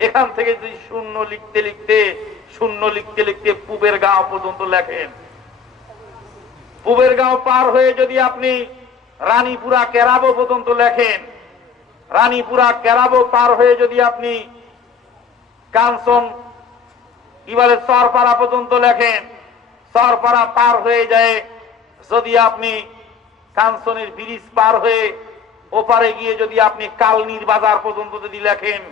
এখান থেকে যদি শূন্য লিখতে লিখতে পূবের গাঁও পর্যন্ত লেখেন, পূবের গাঁও পার হয়ে যদি আপনি রানীপুরা কেরাবো পর্যন্ত লেখেন, রানীপুরা কেরাবো পার হয়ে যদি আপনি কাঞ্চন কি বলে চরপাড়া পর্যন্ত লেখেন। চরপাড়া পার হয়ে যায় যদি আপনি কাঞ্চনের ব্রিজ পার হয়ে ওপারে গিয়ে যদি আপনি কালনির বাজার পর্যন্ত যদি লেখেন,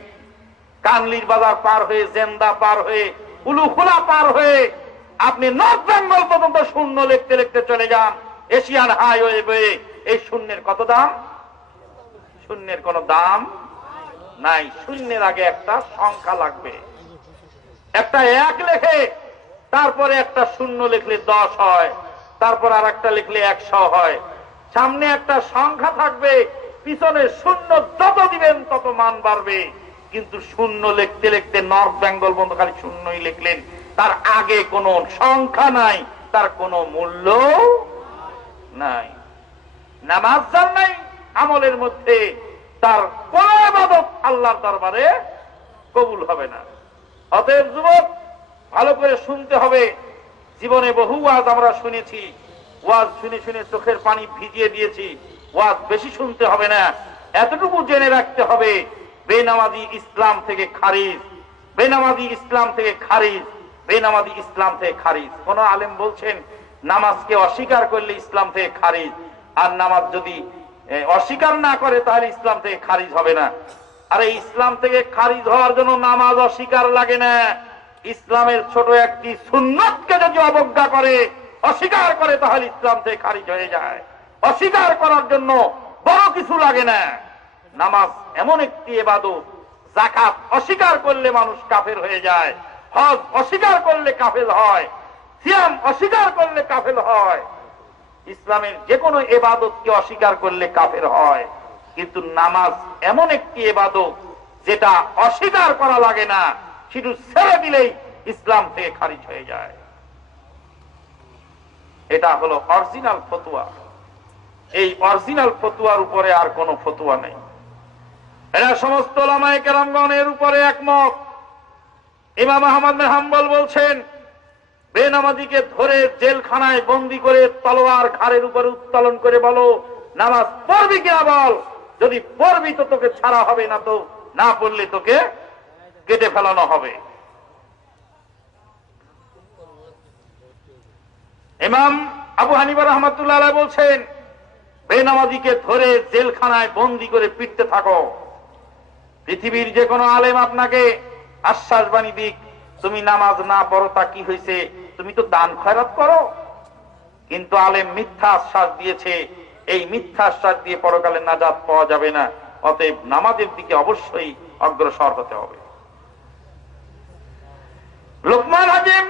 কানলির বাজার পার হয়ে জেন্দা পার হয়ে উলুখোলা পার হয়ে আপনি নর্থ বেঙ্গল পর্যন্ত শূন্য লিখতে লিখতে চলে যান এশিয়ান হাইওয়ে বয়ে, এই শূন্যের কত দাম? শূন্যের কোনো দাম নাই। শূন্যের আগে একটা সংখ্যা লাগবে। একটা 1 লেখে তারপরে একটা শূন্য লিখলে 10 হয়, তারপর আর একটা লিখলে 100 হয়। সামনে একটা সংখ্যা থাকবে, পিছনে শূন্য যত দিবেন তত মান বাড়বে। কিন্তু শূন্য লিখতে লিখতে নর্থ বেঙ্গল বন্ধ খালি শূন্যই লিখলেন, তার আগে কোনো সংখ্যা নাই, তার কোনো মূল্য নাই। নামাজ যার নাই আমলের মধ্যে, তার কোন ইবাদত আল্লাহর দরবারে কবুল হবে না। অতএব যুবক, ভালো করে শুনতে হবে। জীবনে বহু ওয়াজ আমরা শুনেছি, ওয়াজ শুনে শুনে চোখের পানি ভিজিয়ে দিয়েছি। ওয়াজ বেশি শুনতে হবে না, এতটুকু জেনে রাখতে হবে, বেনামাজি ইসলাম থেকে খারিজ, বেনামাজি ইসলাম থেকে খারিজ, বেনামাজি ইসলাম থেকে খারিজ। কোন আলেম বলছেন নামাজকে অস্বীকার করলে ইসলাম থেকে খারিজ, আর নামাজ যদি অস্বীকার না করে তাহলে ইসলাম থেকে খারিজ হবে না। আরে ইসলাম থেকে খারিজ হওয়ার জন্য নামাজ অস্বীকার লাগে না। ইসলামের ছোট একটি সুন্নতকে যদি অবজ্ঞা করে, অস্বীকার করে, তাহলে ইসলাম থেকে খারিজ হয়ে যায়। অস্বীকার করার জন্য বড় কিছু লাগে না। নামাজ এমন একটি ইবাদত, যাকাত অস্বীকার করলে মানুষ কাফের হয়ে যায়, হজ অস্বীকার করলে কাফের হয়, সিয়াম অস্বীকার করলে কাফের হয়। ইসলামের যে কোনো ইবাদতকে অস্বীকার করলে কাফের হয়। কিন্তু নামাজ এমন একটি ইবাদত যেটা অস্বীকার করা লাগে না, শুধু ছেড়ে দিলেই ইসলাম থেকে খারিজ হয়ে যায়। এটা হলো অরিজিনাল ফতোয়া। এই অরিজিনাল ফতোয়ার উপরে আর কোনো ফতোয়া নেই। এরা সমস্ত উলামায়ে কেরামগণের উপরে একমত। ইমাম আহমদ বিন হাম্বল বলছেন, বেনামাজিকে ধরে জেলখানায় বন্দি করে তলোয়ার ঘাড়ের উপরে উত্তোলন করে বলো নামাজ পড়বি কিনা বল, যদি পড়বি তো তোকে ছাড়া হবে না, তো না পড়লে তোকে কেটে ফেলানো হবে। ইমাম আবু হানিফা রাহমাতুল্লাহ আলাইহি বলছেন, বেনামাজিকে ধরে জেলখানায় বন্দি করে পিটতে থাকো। পৃথিবীর যে কোনো আলেম আপনাকে আশ্বাস বাণী দিক, তুমি নামাজ না পড়ো তা কি হয়েছে, তুমি তো দান খয়রাত করো। কিন্তু আলেম মিথ্যা আশ্বাস দিয়েছে, এই মিথ্যা আশ্বাস দিয়ে পরকালে নাজাত পাওয়া যাবে না। অতএব নামাজের দিকে অবশ্যই অগ্রসর হতে হবে। লোকমান হাকিম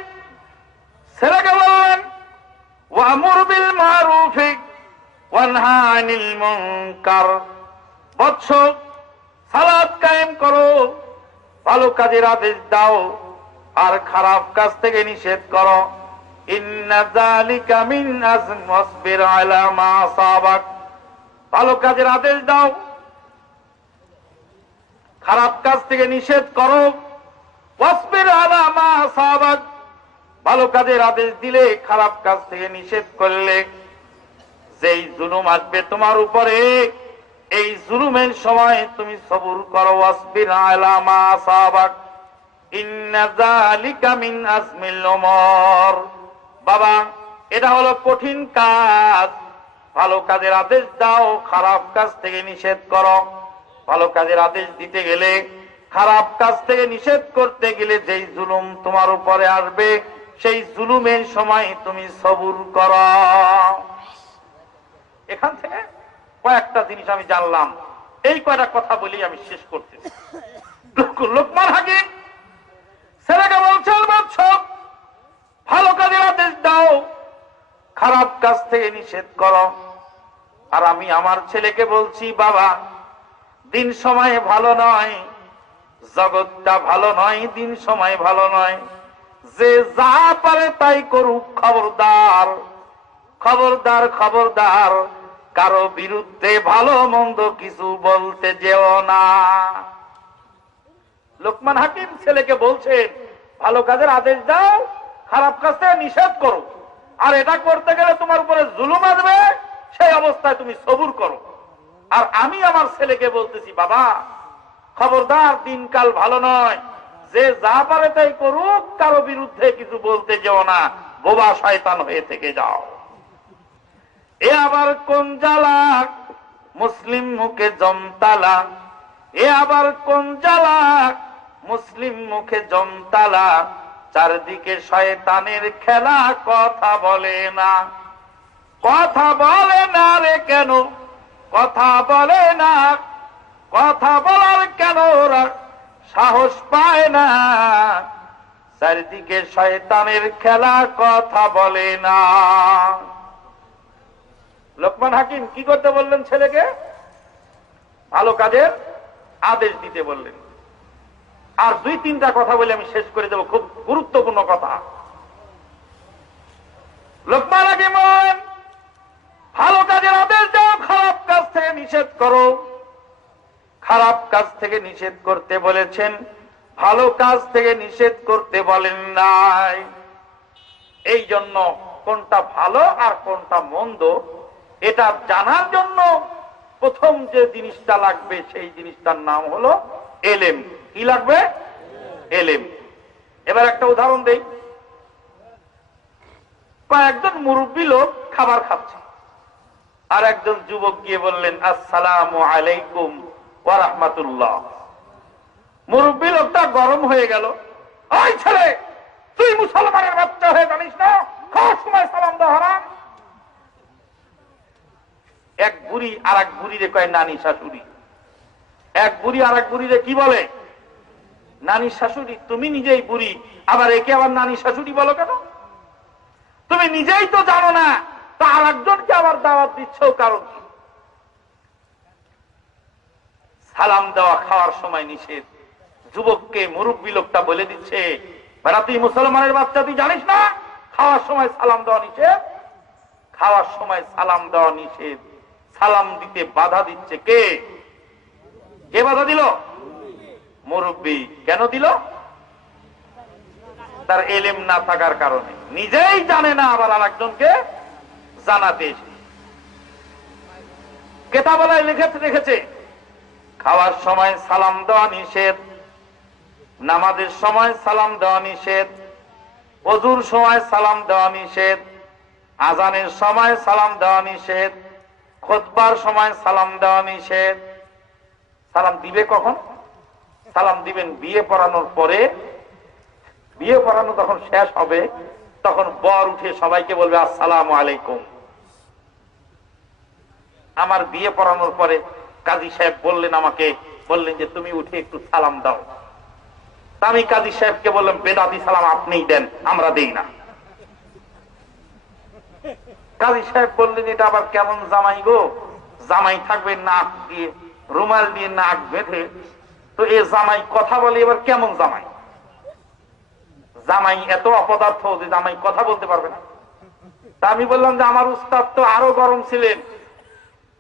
ছেলেকে বললেন, ওয়ামুর বিল মারুফ ওয়ানহা আনিল মুনকার, বৎস সালাত কায়েম করো, ভালো কাজের আদেশ দাও, আর খারাপ কাজ থেকে নিষেধ করো। ইন্না যালিকা মিন আযম ওয়াসবির আলা মা আসাবাক, ভালো কাজের আদেশ দাও, খারাপ কাজ থেকে নিষেধ করো। ওয়াসবির আলা মা আসাবাক, ভালো কাজের আদেশ দিলে, খারাপ কাজ থেকে নিষেধ করলে যেই জুলুম আসবে তোমার উপরে, এই জুলুমের সময় তুমি সবুর করো। ওয়াসবির আলা মা আসাবাক ইন্না যালিকা মিন আজমিল উমর। বাবা, এটা হলো কঠিন কাজ। ভালো কাজের আদেশ দাও, খারাপ কাজ থেকে নিষেধ করো। ভালো কাজের আদেশ দিতে গেলে, খারাপ কাজ থেকে নিষেধ করতে গেলে যেই জুলুম তোমার উপরে আসবে, সেই জুলুমের সময় তুমি সবুর করো। এখান থেকে কয়েকটা জিনিস আমি জানলাম, এই কয়টা কথা বলি আমি শেষ করতে। লোকমান হাকিম ছেলেকে বলছেন, বৎস ভালো কাজের আদেশ দাও, খারাপ কাজ থেকে নিষেধ করো। আর আমি আমার ছেলেকে বলছি, বাবা দিন সময় ভালো নয়, জগৎটা ভালো নয়, দিন সময় ভালো নয়, যে যা পারে তাই করুক, খবরদার খবরদার খবরদার, কারো বিরুদ্ধে ভালো মন্দ কিছু বলতে যেও না। লোকমান হাকিম ছেলেকে বলছেন, ভালো কাজের আদেশ দাও, খারাপ কাজ থেকে নিষেধ করো, আর এটা করতে গেলে তোমার উপরে জুলুম আসবে, সেই অবস্থায় তুমি সবুর করো। আর আমি আমার ছেলেকে বলতেছি, বাবা খবরদার দিনকাল ভালো নয়, যে যা পারে তাই করুক, কারো বিরুদ্ধে কিছু বলতে যেও না, বোবা শয়তান হয়ে থেকে যাও। এ আবার কোন জ্বালা, মুসলিম মুখে জমতালা। এ আবার কোন জ্বালা, মুসলিম মুখে জমতালা। চারদিকে শয়তানের খেলা, কথা বলে না। কথা বলে না রে কেন, কথা বলে না, কথা বলার কেন ওরা সাহস পায় না। চারিদিকে শয়তানের খেলা, কথা বলে না। লোকমান হাকিম কি করতে বললেন ছেলেকে? ভালো কাজের আদেশ দিতে বললেন। আর দুই তিনটা কথা বলে আমি শেষ করে দেব, খুব গুরুত্বপূর্ণ কথা। লোকমান হাকিম ভালো কাজের আদেশ দাও, খারাপ কাজ থেকে নিষেধ করো। খারাপ কাজ থেকে নিষেধ করতে বলেছেন, ভালো কাজ থেকে নিষেধ করতে বলেন নাই। এই জন্য কোনটা ভালো আর কোনটা মন্দ এটা জানার জন্য প্রথম যে জিনিসটা লাগবে সেই জিনিসটার নাম হলো এলেম। কি লাগবে? এলেম। এবার একটা উদাহরণ দেই। কয়েকজন মুরব্বী লোক খাবার খাচ্ছে, আর একজন যুবক গিয়ে বললেন আসসালামু আলাইকুম ওয়া রাহমাতুল্লাহ। মুরব্বী লোকটা গরম হয়ে গেল। ওই ছেলে, তুই মুসলমানের বাচ্চা হয়ে জানিস না খাওয়ার সময় সালাম দেওয়া হারাম? এক বুড়ি আর এক বুড়িরে কয় নানি শাশুড়ি। এক বুড়ি আর এক বুড়িরে কি বলে? নানি শাশুড়ি। তুমি নিজেই বুড়ি, আবার একে আবার নানি শাশুড়ি বলো কেন? তুমি নিজেই তো জানো না, তা আর একজনকে আবার দাওয়াত দিচ্ছ কারণ কি? সালাম দেওয়া খাওয়ার সময় নিষেধ। যুবককে মুরব্বী লোকটা বলে দিচ্ছে, বেটা তুই মুসলমানের বাচ্চা, তুই জানিস না খাওয়ার সময় সালাম দেওয়া নিষেধ? খাওয়ার সময় সালাম দেওয়া নিষেধ। সালাম দিতে বাধা দিচ্ছে কে? কে বাধা দিল? মুরব্বী। কেন দিল? তার এলেম না থাকার কারণে। নিজেই জানে না, আবার আর একজনকে জানাতে এসে। কেতাবলায় লিখেছে খাওয়ার সময় সালাম দেওয়া নিষেধ, নামাজের সময় সালাম দেওয়া নিষেধ, ওযুর সময় সালাম দেওয়া নিষেধ, আজানের সময় সালাম দেওয়া নিষেধ, খুতবার সময় সালাম দেওয়া নিষেধ। সালাম দিবে কখন? সালাম দিবেন বিয়ে পড়ানোর পরে। বিয়ে পড়ানো তখন শেষ হবে, তখন বর উঠে সবাইকে বলবে আসসালামু আলাইকুম। আমার বিয়ে পড়ানোর পরে কাজী সাহেব বললেন, আমাকে বললেন যে তুমি উঠে একটু সালাম দাও। আমি কাজী সাহেবকে বললাম, বেদাতি সালাম আপনিই দেন, আমরা দেই না। কাজী সাহেব বললেন, এটা আবার কেমন জামাই গো? জামাই থাকবে নাক দিয়ে, রুমাল দিয়ে নাক বেঁধে, তো এ জামাই কথা বলে এবার কেমন জামাই? জামাই এত অপদার্থ যে জামাই কথা বলতে পারবে না। তা আমি বললাম যে আমার উস্তাদ তো আরো গরম ছিলেন,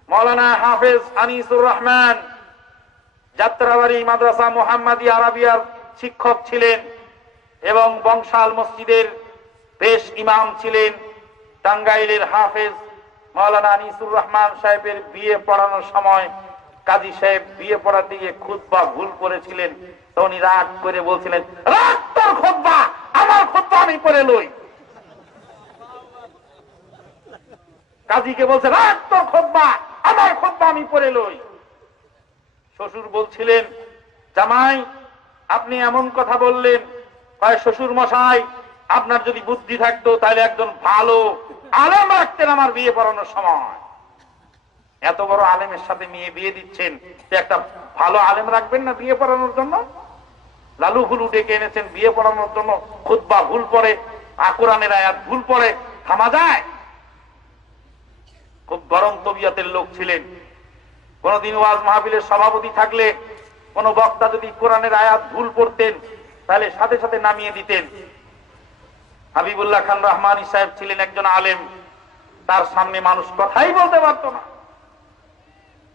মৌলানা হাফেজ আনিসুর রহমান, যাত্রাবাড়ি মাদ্রাসা মুহাম্মাদি আরাবিয়ার শিক্ষক ছিলেন এবং বংশাল মসজিদের পেশ ইমাম ছিলেন। টাঙ্গাইলের হাফেজ মৌলানা আনিসুর রহমান সাহেবের বিয়ে পড়ানোর সময় কাজী সাহেব বিয়ে পড়াতে গিয়ে খুতবা ভুল করেছিলেন, তো উনি রাগ করে বলছিলেন, রাগ তোর খুতবা, আমার খুতবা আমি পড়ে লই। কাজীকে বলছে, রাগ তোর খুতবা, আমার খুতবা আমি পড়ে লই। শ্বশুর বলছিলেন, জামাই আপনি এমন কথা বললেন। কয়, শ্বশুর মশাই আপনার যদি বুদ্ধি থাকতো তাহলে একজন ভালো আলেম রাখতেন আমার বিয়ে পড়ানোর সময়। এত বড় আলেমের সাথে মেয়ে বিয়ে দিচ্ছেন, একটা ভালো আলেম রাখবেন না বিয়ে পড়ানোর জন্য? লালু হুলু ডেকে এনেছেন বিয়ে পড়ানোর জন্য, খুতবা ভুল পড়ে, কোরআনের আয়াত ভুল পড়ে, থামা যায়? খুব গরম তবিয়তের লোক ছিলেন। কোনদিন ওয়াজ মাহফিলের সভাপতি থাকলে কোন বক্তা যদি কোরআনের আয়াত ভুল পড়তেন তাহলে সাথে সাথে নামিয়ে দিতেন। হাবিবুল্লাহ খান রহমানী সাহেব ছিলেন একজন আলেম, তার সামনে মানুষ কথাই বলতে পারত না।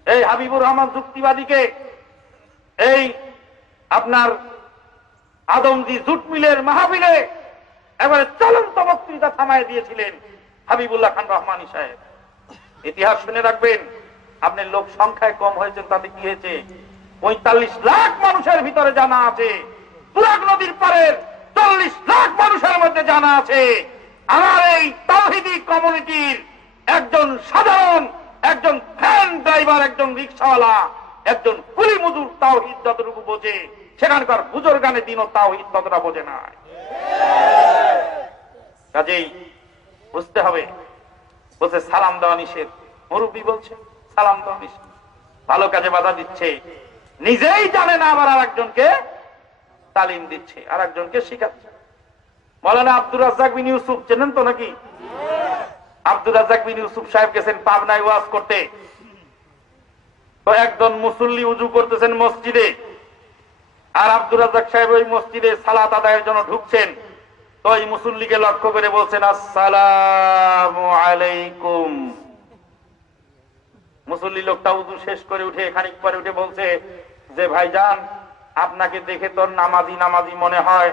এই হাবিবুর রহমান যুক্তিবাদীকে এই আপনার আদমজি জুট মিলের মাহফিলে এবারে চলন্ত বক্তৃতা থামায় দিয়েছিলেন হাবিবুল্লাহ খান রহমানী সাহেব। ইতিহাস শুনে রাখবেন, আপনি লোক সংখ্যায় কম হয়েছেন, তাতে কি হয়েছে? ৪৫ লাখ মানুষের ভিতরে জানা আছে তুরাগ নদীর পারের 40 লাখ মানুষের মধ্যে জানা আছে আমার এই তাওহীদি কমিউনিটির একজন সাধারণ, একজন ভ্যান ড্রাইভার, একজন রিক্সাওয়ালা, একজন কুলি মজুর তাওহীদ যতটুকু বোঝে, সেখানকার বুজুর্গানে দিনও তাওহীদ ততটা বোঝে না। কাজেই বুঝতে হবে। বলছে সালাম দেওয়া নিষেধ, মুরব্বী বলছে সালাম দেওয়া নিষেধ, ভালো কাজে বাধা দিচ্ছে, নিজেই জানে না আবার আরেকজনকে তালিম দিচ্ছে, আরেকজনকে শিখাচ্ছে। মৌলানা আব্দুর রাজ্জাক বিন ইউসুফ চেনেন তো নাকি? আব্দুর রাজ্জাক বিন ইউসুফ সাহেব গেছেন পাবনায় ওয়াজ করতে। তো একজন মুসল্লি উজু করতেছেন মসজিদে, আর আব্দুর রাজ্জাক সাহেব ওই মসজিদে সালাত আদায়ের জন্য ঢুকছেন। তো এই মুসল্লিকে লক্ষ্য করে বলছেন আসসালামু আলাইকুম। মুসল্লি লোকটা উজু শেষ করে উঠে খানিক পরে উঠে বলছে যে ভাইজান, আপনাকে দেখে তোর নামাজি নামাজি মনে হয়।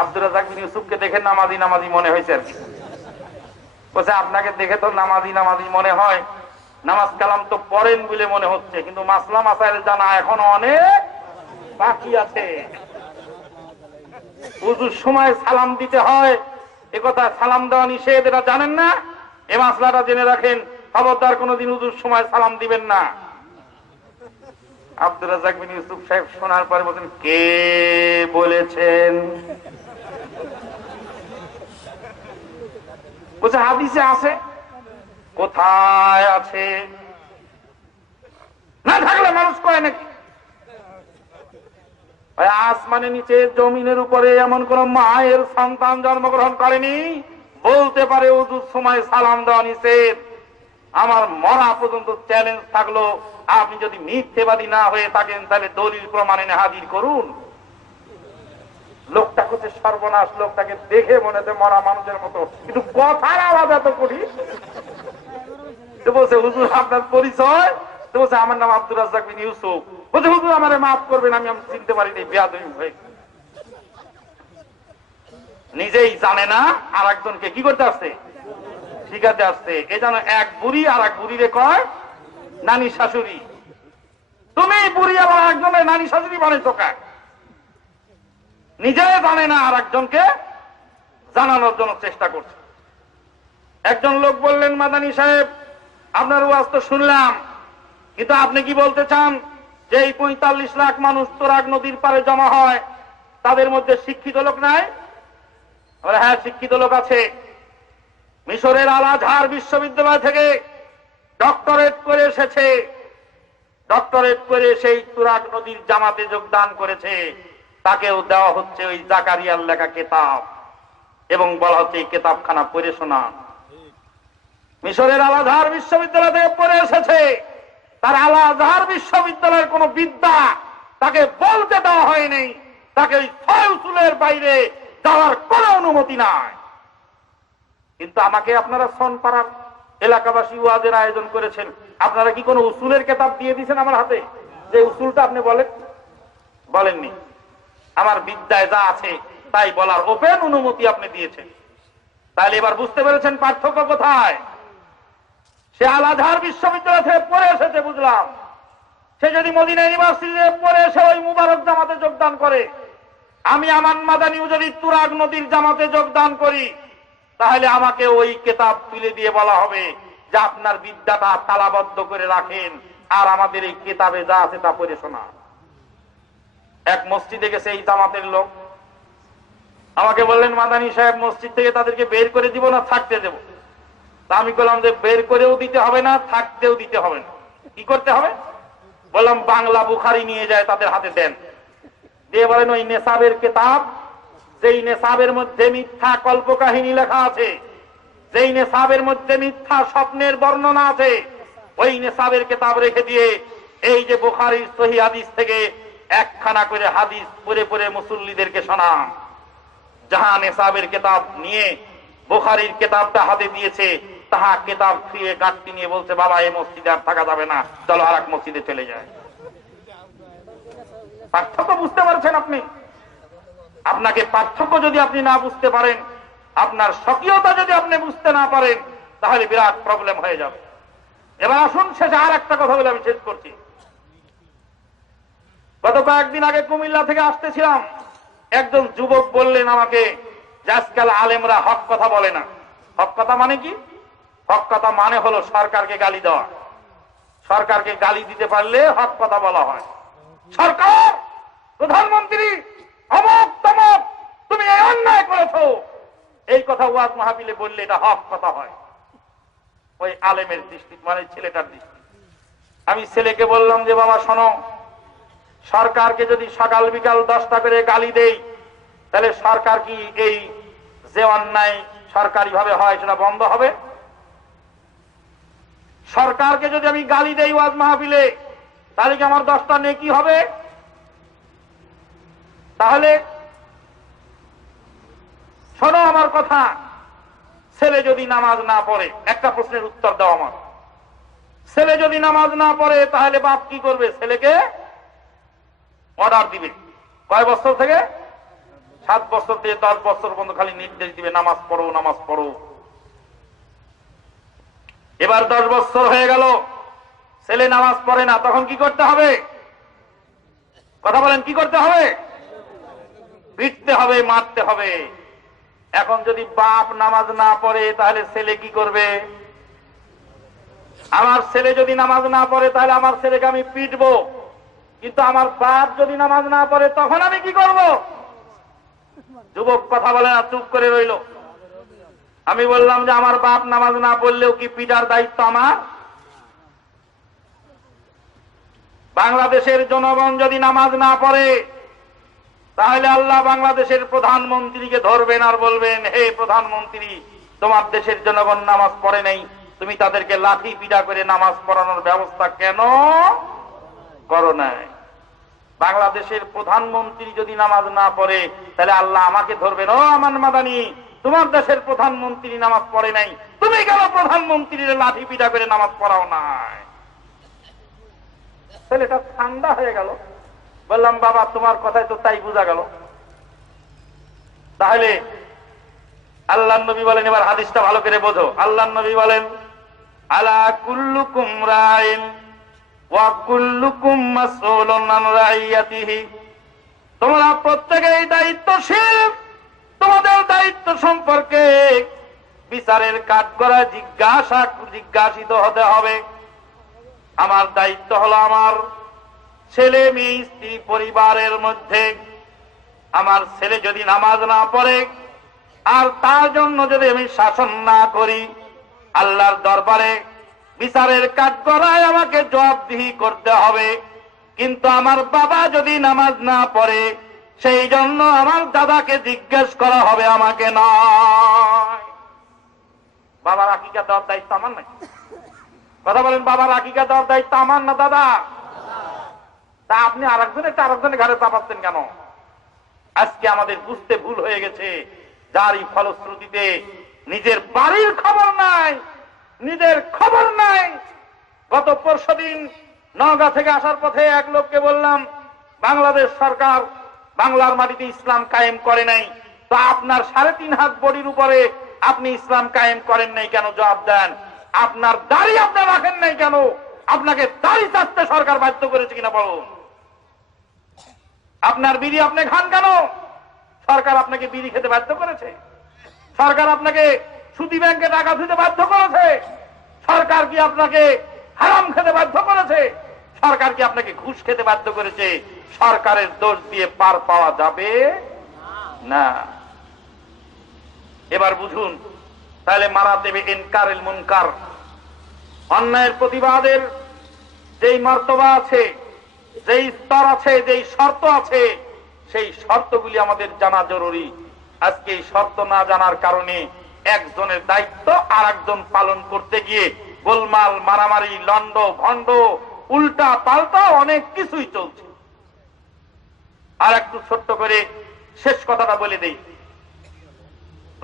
আব্দুর রাজ্জাক বিন ইউসুফকে দেখে নামাজি নামাজি মনে হয়েছে আর কি। বলছে আপনাকে দেখে তোর নামাজি নামাজি মনে হয়, নামাজ কালাম তো পড়েন বলে মনে হচ্ছে, কিন্তু মাসলা মাসাইল জানা এখন অনেক বাকি আছে। উজুর সময় সালাম দিতে হয়, একথা সালাম দেওয়া নিষেধ, এটা জানেন না? এই মাসলাটা জেনে রাখেন, খবরদার কোনদিন উজুর সময় সালাম দিবেন না। আব্দুর রাজ্জাক বিন ইউসুফ সাহেব শোনার পরে বলছেন কে বলেছেন? বলছে হাদিসে আছে। কোথায় আছে? না থাকলে মানুষ কয় নাকি? আসমানের নিচে জমিনের উপরে এমন কোন মায়ের সন্তান জন্মগ্রহণ করেনি বলতে পারে উজুর সময় সালাম দেওয়া নিষেধ। আমার মরা পর্যন্ত চ্যালেঞ্জ থাকলো, আপনি যদি মিথ্যেবাদী না হয়ে থাকেন তাহলে দলিল প্রমাণ এনে হাজির করুন। লোকটা হচ্ছে সর্বনাশ, লোকটাকে দেখে মনে হচ্ছে মরা মানুষের মতো, কিন্তু কথার আওয়াজ এত করি। বলছে হুজুর আপনার পরিচয়? তো বলছে আমার নাম আব্দুর রাজ্জাক বিন ইউসুফ। বলছে হুজুর আমারে মাফ করবেন, আমি চিনতে পারিনি, বেয়াদবি হয়ে। নিজেই জানে না আর একজনকে কি করতে আসছে, শিখাতে আসছে। এ যেন এক বুড়ি আর এক বুড়িরে কয় নানি শাশুড়ি। তুমি বুড়ি আবার একজনের নানি শাশুড়ি বানাইছো কার? নিজে জানে না আর একজনকে জানানোর জন্য চেষ্টা করছে। একজন লোক বললেন, মাদানী সাহেব আপনার ওয়াজ তো শুনলাম, কিন্তু আপনি কি বলতে চান যে এই 45 লাখ মানুষ তুরাগ নদীর পারে জমা হয়, তাদের মধ্যে শিক্ষিত লোক নাই? হ্যাঁ শিক্ষিত লোক আছে। মিশরের আল আজহার বিশ্ববিদ্যালয় থেকে ডক্টরেট করে এসেছে, ডক্টরেট করে সেই তুরাগ নদীর জামাতে যোগদান করেছে। তাকেও দেওয়া হচ্ছে ওই জাকারিয়ার লেখা কিতাব এবং বলা হচ্ছে এই কিতাবখানা পড়ে শোনা। মিশরের আল আজহার বিশ্ববিদ্যালয় থেকে পড়ে এসেছে, তার আল আজহার বিশ্ববিদ্যালয়ের কোন বিদ্যা তাকে বলতে দেওয়া হয়নি, তাকে ওই 6 উসুলের বাইরে যাওয়ার কোন অনুমতি নাই। কিন্তু আমাকে আপনারা সনপাড়ার এলাকাবাসী ওয়াজের আয়োজন করেছেন, আপনারা কি কোন উসুলের কিতাব দিয়ে দিয়েছেন আমার হাতে যে উসুলটা আপনি বলেন? বলেননি। আমার বিদ্যায় যা আছে তাই বলার ওপেন অনুমতি আপনি দিয়েছেন। তাহলে এবার বুঝতে পেরেছেন পার্থক্য কোথায়? সে আল আজহার বিশ্ববিদ্যালয় থেকে পড়ে এসেছে বুঝলাম, সে যদি মদিনা ইউনিভার্সিটিতে পড়ে এসে ওই মুবারক জামাতে যোগদান করে, আমি আমান মাদানিও যদি তুরাগ নদীর জামাতে যোগদান করি, তাহলে আমাকে ওই কিতাব তুলে দিয়ে বলা হবে যে আপনার বিদ্যাটা তালাবদ্ধ করে রাখেন, আর আমাদের এই কিতাবে যা আছে তা পড়ে শোনা। এক মসজিদে গেছে এই জামাতের লোক, আমাকে বললেন মাদানী সাহেব মসজিদ থেকে তাদেরকে বের করে দিব না থাকতে দেব? তা আমি বললাম যে বের করেও দিতে হবে না, থাকতেও দিতে হবে না, কি করতে হবে? বললাম বাংলা বুখারি নিয়ে যায় তাদের হাতে দেন, দিয়ে বলেন ওই নেশাবের কিতাব, যেই নেশাবের মধ্যে মিথ্যা কল্পকাহিনী লেখা আছে, যেই নেশাবের মধ্যে মিথ্যা স্বপ্নের বর্ণনা আছে, ওই নেশাবের কিতাব রেখে দিয়ে এই যে বুখারীর সহিহ হাদিস থেকে একখানা করে হাদিস পড়ে পড়ে মুসল্লিদেরকে শোনান। যাহা নেশাবের কিতাব নিয়ে বুখারীর কিতাবটা হাতে দিয়েছে, তাহা কিতাব ফিরে গাঁটটি নিয়ে বলছে বাবা এই মসজিদে আর থাকা যাবে না, চলো আর এক মসজিদে চলে যায়। পার্থক্য বুঝতে পারছেন আপনি? আপনাকে পার্থক্য যদি আপনি না বুঝতে পারেন, আপনার স্বকীয়তা যদি আপনি বুঝতে না পারেন, তাহলে বিরাট প্রবলেম হয়ে যাবে। এবার আসুন শেষে আর একটা কথা বলে আমি শেষ করছি। গত কয়েকদিন আগে কুমিল্লা থেকে আসতেছিলাম, একজন যুবক বললেন আমাকে যে আজকাল আলেমরা হক কথা বলে না। হক কথা মানে কি? হক কথা মানে হলো সরকারকে গালি দেওয়া। সরকারকে গালি দিতে পারলে হক কথা বলা হয়। সরকার, প্রধানমন্ত্রী, অমক তমক, তুমি এই অন্যায় করেছো, এই কথা ওয়াজ মাহফিলে বললে এটা হক কথা হয়। ওই আলেমের দৃষ্টি, মানে ছেলেটার দৃষ্টি। আমি ছেলেকে বললাম যে বাবা শোনো, সরকারকে যদি সকাল বিকাল 10টা করে গালি দেই, তাহলে সরকার কি এই যে অন্যায় সরকারি ভাবে হয় সেটা বন্ধ হবে? সরকারকে যদি আমি গালি দেই ওয়াজ মাহফিলে, তাহলে কি আমার 10টা নেকি হবে? তাহলে শোনো আমার কথা, ছেলে যদি নামাজ না পড়ে, একটা প্রশ্নের উত্তর দাও আমার, ছেলে যদি নামাজ না পড়ে তাহলে বাপ কি করবে? ছেলেকে অর্ডার দিবে। কয় বছর থেকে? 7 বছর থেকে 10 বছর পর্যন্ত খালি নির্দেশ দিবে নামাজ পড়ো, নামাজ পড়ো। এবার 10 বছর হয়ে গেল, ছেলে নামাজ পড়ে না, তখন কি করতে হবে? কথা বলেন, কি করতে হবে? পিটতে হবে, মারতে হবে। এখন যদি বাপ নামাজ না পড়ে তাহলে ছেলে কি করবে? আমার ছেলে যদি নামাজ না পড়ে তাহলে আমার ছেলেকে আমি পিটবো, কিন্তু আমার বাপ যদি নামাজ না পড়ে তখন আমি কি করব? যুবক কথা বলে না, চুপ করে রইল। আমি বললাম যে আমার বাপ নামাজ না পড়লেও কি পিটার দায়িত্ব আমার? বাংলাদেশের জনগণ যদি নামাজ না পড়ে তাহলে আল্লাহ বাংলাদেশের প্রধানমন্ত্রীকে ধরবেন আর বলবেন, হে প্রধানমন্ত্রী, তোমার দেশের জনগণ নামাজ পড়ে নাই, তুমি তাদেরকে লাঠি পিটা করে নামাজ পড়ানোর ব্যবস্থা কেন করো নাই? বাংলাদেশের প্রধানমন্ত্রী যদি নামাজ না পড়ে তাহলে আল্লাহ আমাকে ধরবেন, ও আমান মাদানী, তোমার দেশের প্রধানমন্ত্রী নামাজ পড়ে নাই, তুমি কেন প্রধানমন্ত্রীর লাঠি পিটা করে নামাজ পড়াও নাই? ছেলেটা ঠান্ডা হয়ে গেল। বললাম বাবা তোমার কথায় তো তাই বোঝা গেল। তাহলে আল্লাহ নবী বলেন, এবার হাদিসটা ভালো করে বোঝো। আল্লাহ নবী বলেন, আলা কুল্লুকুম রাইন ওয়া কুল্লুকুম মাসউলুন আন রাইয়াতিহি, তোমরা প্রত্যেকেই দায়িত্বশীল, তোমাদের দায়িত্ব সম্পর্কে বিচারের কাঠগড়া জিজ্ঞাসিত হতে হবে। আমার দায়িত্ব হলো আমার ছেলে মেয়ে স্ত্রী পরিবারের মধ্যে আমার ছেলে যদি নামাজ না পড়ে আর তার জন্য যদি আমি শাসন না করি, আল্লাহর দরবারে বিচারের কাঠগড়ায় আমাকে জবাবদিহি করতে হবে। কিন্তু আমার বাবা যদি নামাজ না পড়ে, সেই জন্য আমার দাদাকে জিজ্ঞেস করা হবে, আমাকে নয়। বাবার আকিকা দেওয়ার দায়িত্ব আমার নাকি? কথা বলেন, বাবার আকিকা দেওয়ার দায়িত্ব আমার না দাদা? তা আপনি আরেকজনের ঘরে চাপাচ্ছেন কেন? আজকে আমাদের বুঝতে ভুল হয়ে গেছে, যারই ফলশ্রুতিতে নিজের বাড়ির খবর নাই, নিজের খবর নাই। গত পরশুদিন নওগাঁ থেকে আসার পথে এক লোককে বললাম, বাংলাদেশ সরকার বাংলার মাটিতে ইসলাম কায়েম করে নাই, তো আপনার 3.5 হাত বডির উপরে আপনি ইসলাম কায়েম করেন নাই কেন? জবাব দেন। আপনার দাড়ি আপনি রাখেন নাই কেন? আপনাকে দাড়ি চাচ্ছে সরকার বাধ্য করেছে কিনা বলুন। আপনার বিড়ি আপনি খান কেন? সরকার আপনাকে বিড়ি খেতে বাধ্য করেছে? সরকার আপনাকে সুদী ব্যাংকে টাকা দিতে বাধ্য করেছে? সরকার কি আপনাকে হারাম খেতে বাধ্য করেছে? সরকার কি আপনাকে ঘুষ খেতে বাধ্য করেছে? সরকারের দোষ দিয়ে পার পাওয়া যাবে না। এবার বুঝুন, তাহলে মারাতেবে ইনকারুল মুনকার, অন্যায়ের প্রতিবাদের যেই মর্তবা আছে, যেই স্তর আছে, যেই শর্ত আছে, সেই শর্তগুলি আমাদের জানা জরুরি। আজকে এই শর্ত না জানার কারণে একজনের দায়িত্ব আর একজন পালন করতে গিয়ে গোলমাল, মারামারি, লন্ড ভন্ড, উল্টা পাল্টা অনেক কিছুই চলছে। আর একটু ছোট্ট করে শেষ কথাটা বলে দেই,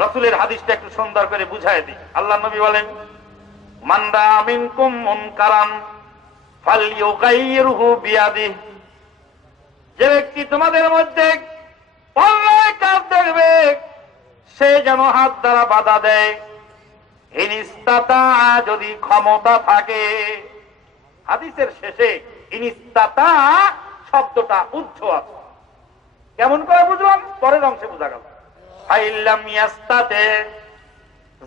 রাসূলের হাদিসটা একটু সুন্দর করে বুঝায় দিই। আল্লাহ নবী বলেন, মান রাআ মিনকুম মুনকারান ফালইউগাইরহু বিয়াদিহি, যে ব্যক্তি তোমাদের মধ্যে অন্যায় কাজ দেখবে সে যেন হাত দ্বারা বাধা দেয়, ইনিস্তাতা, যদি ক্ষমতা থাকে। হাদিসের শেষে ইনিস্তাতা শব্দটা উচ্চ আছে। কেমন করে বুঝলাম? পরের অংশে বোঝা গেল। ফাইল্লাম ইয়াস্তাতে,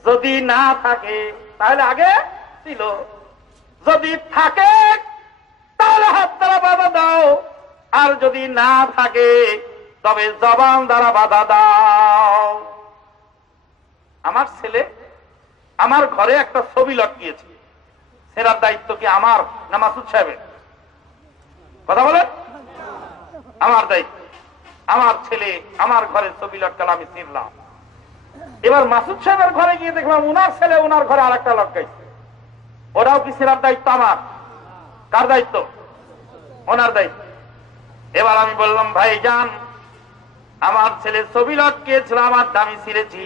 যদি না থাকে তাহলে আগে ছিল, যদি থাকে তাহলে হাত দ্বারা বাধা দাও, আর যদি না থাকে তবে জবান দ্বারা বাধা দাও। আমার ছেলে আমার ঘরে একটা ছবি লটকিয়েছে, সেটার দায়িত্ব কি আমার না মাসুদ সাহেবের? কথা বলেন। আমার দায়িত্ব। আমার ছেলে আমার ঘরে ছবি লটকাল, আমি চিনলাম। এবার মাসুদ সাহেবের ঘরে গিয়ে দেখলাম উনার ছেলে উনার ঘরে আর একটা লটকাইছে। ওরাও কি সেটার দায়িত্ব আমার? কার দায়িত্ব? ওনার দায়িত্ব। এবার আমি বললাম, ভাই যান, আমার ছেলে ছবি লটকিয়েছিল, আমার দামি ছিঁড়েছি।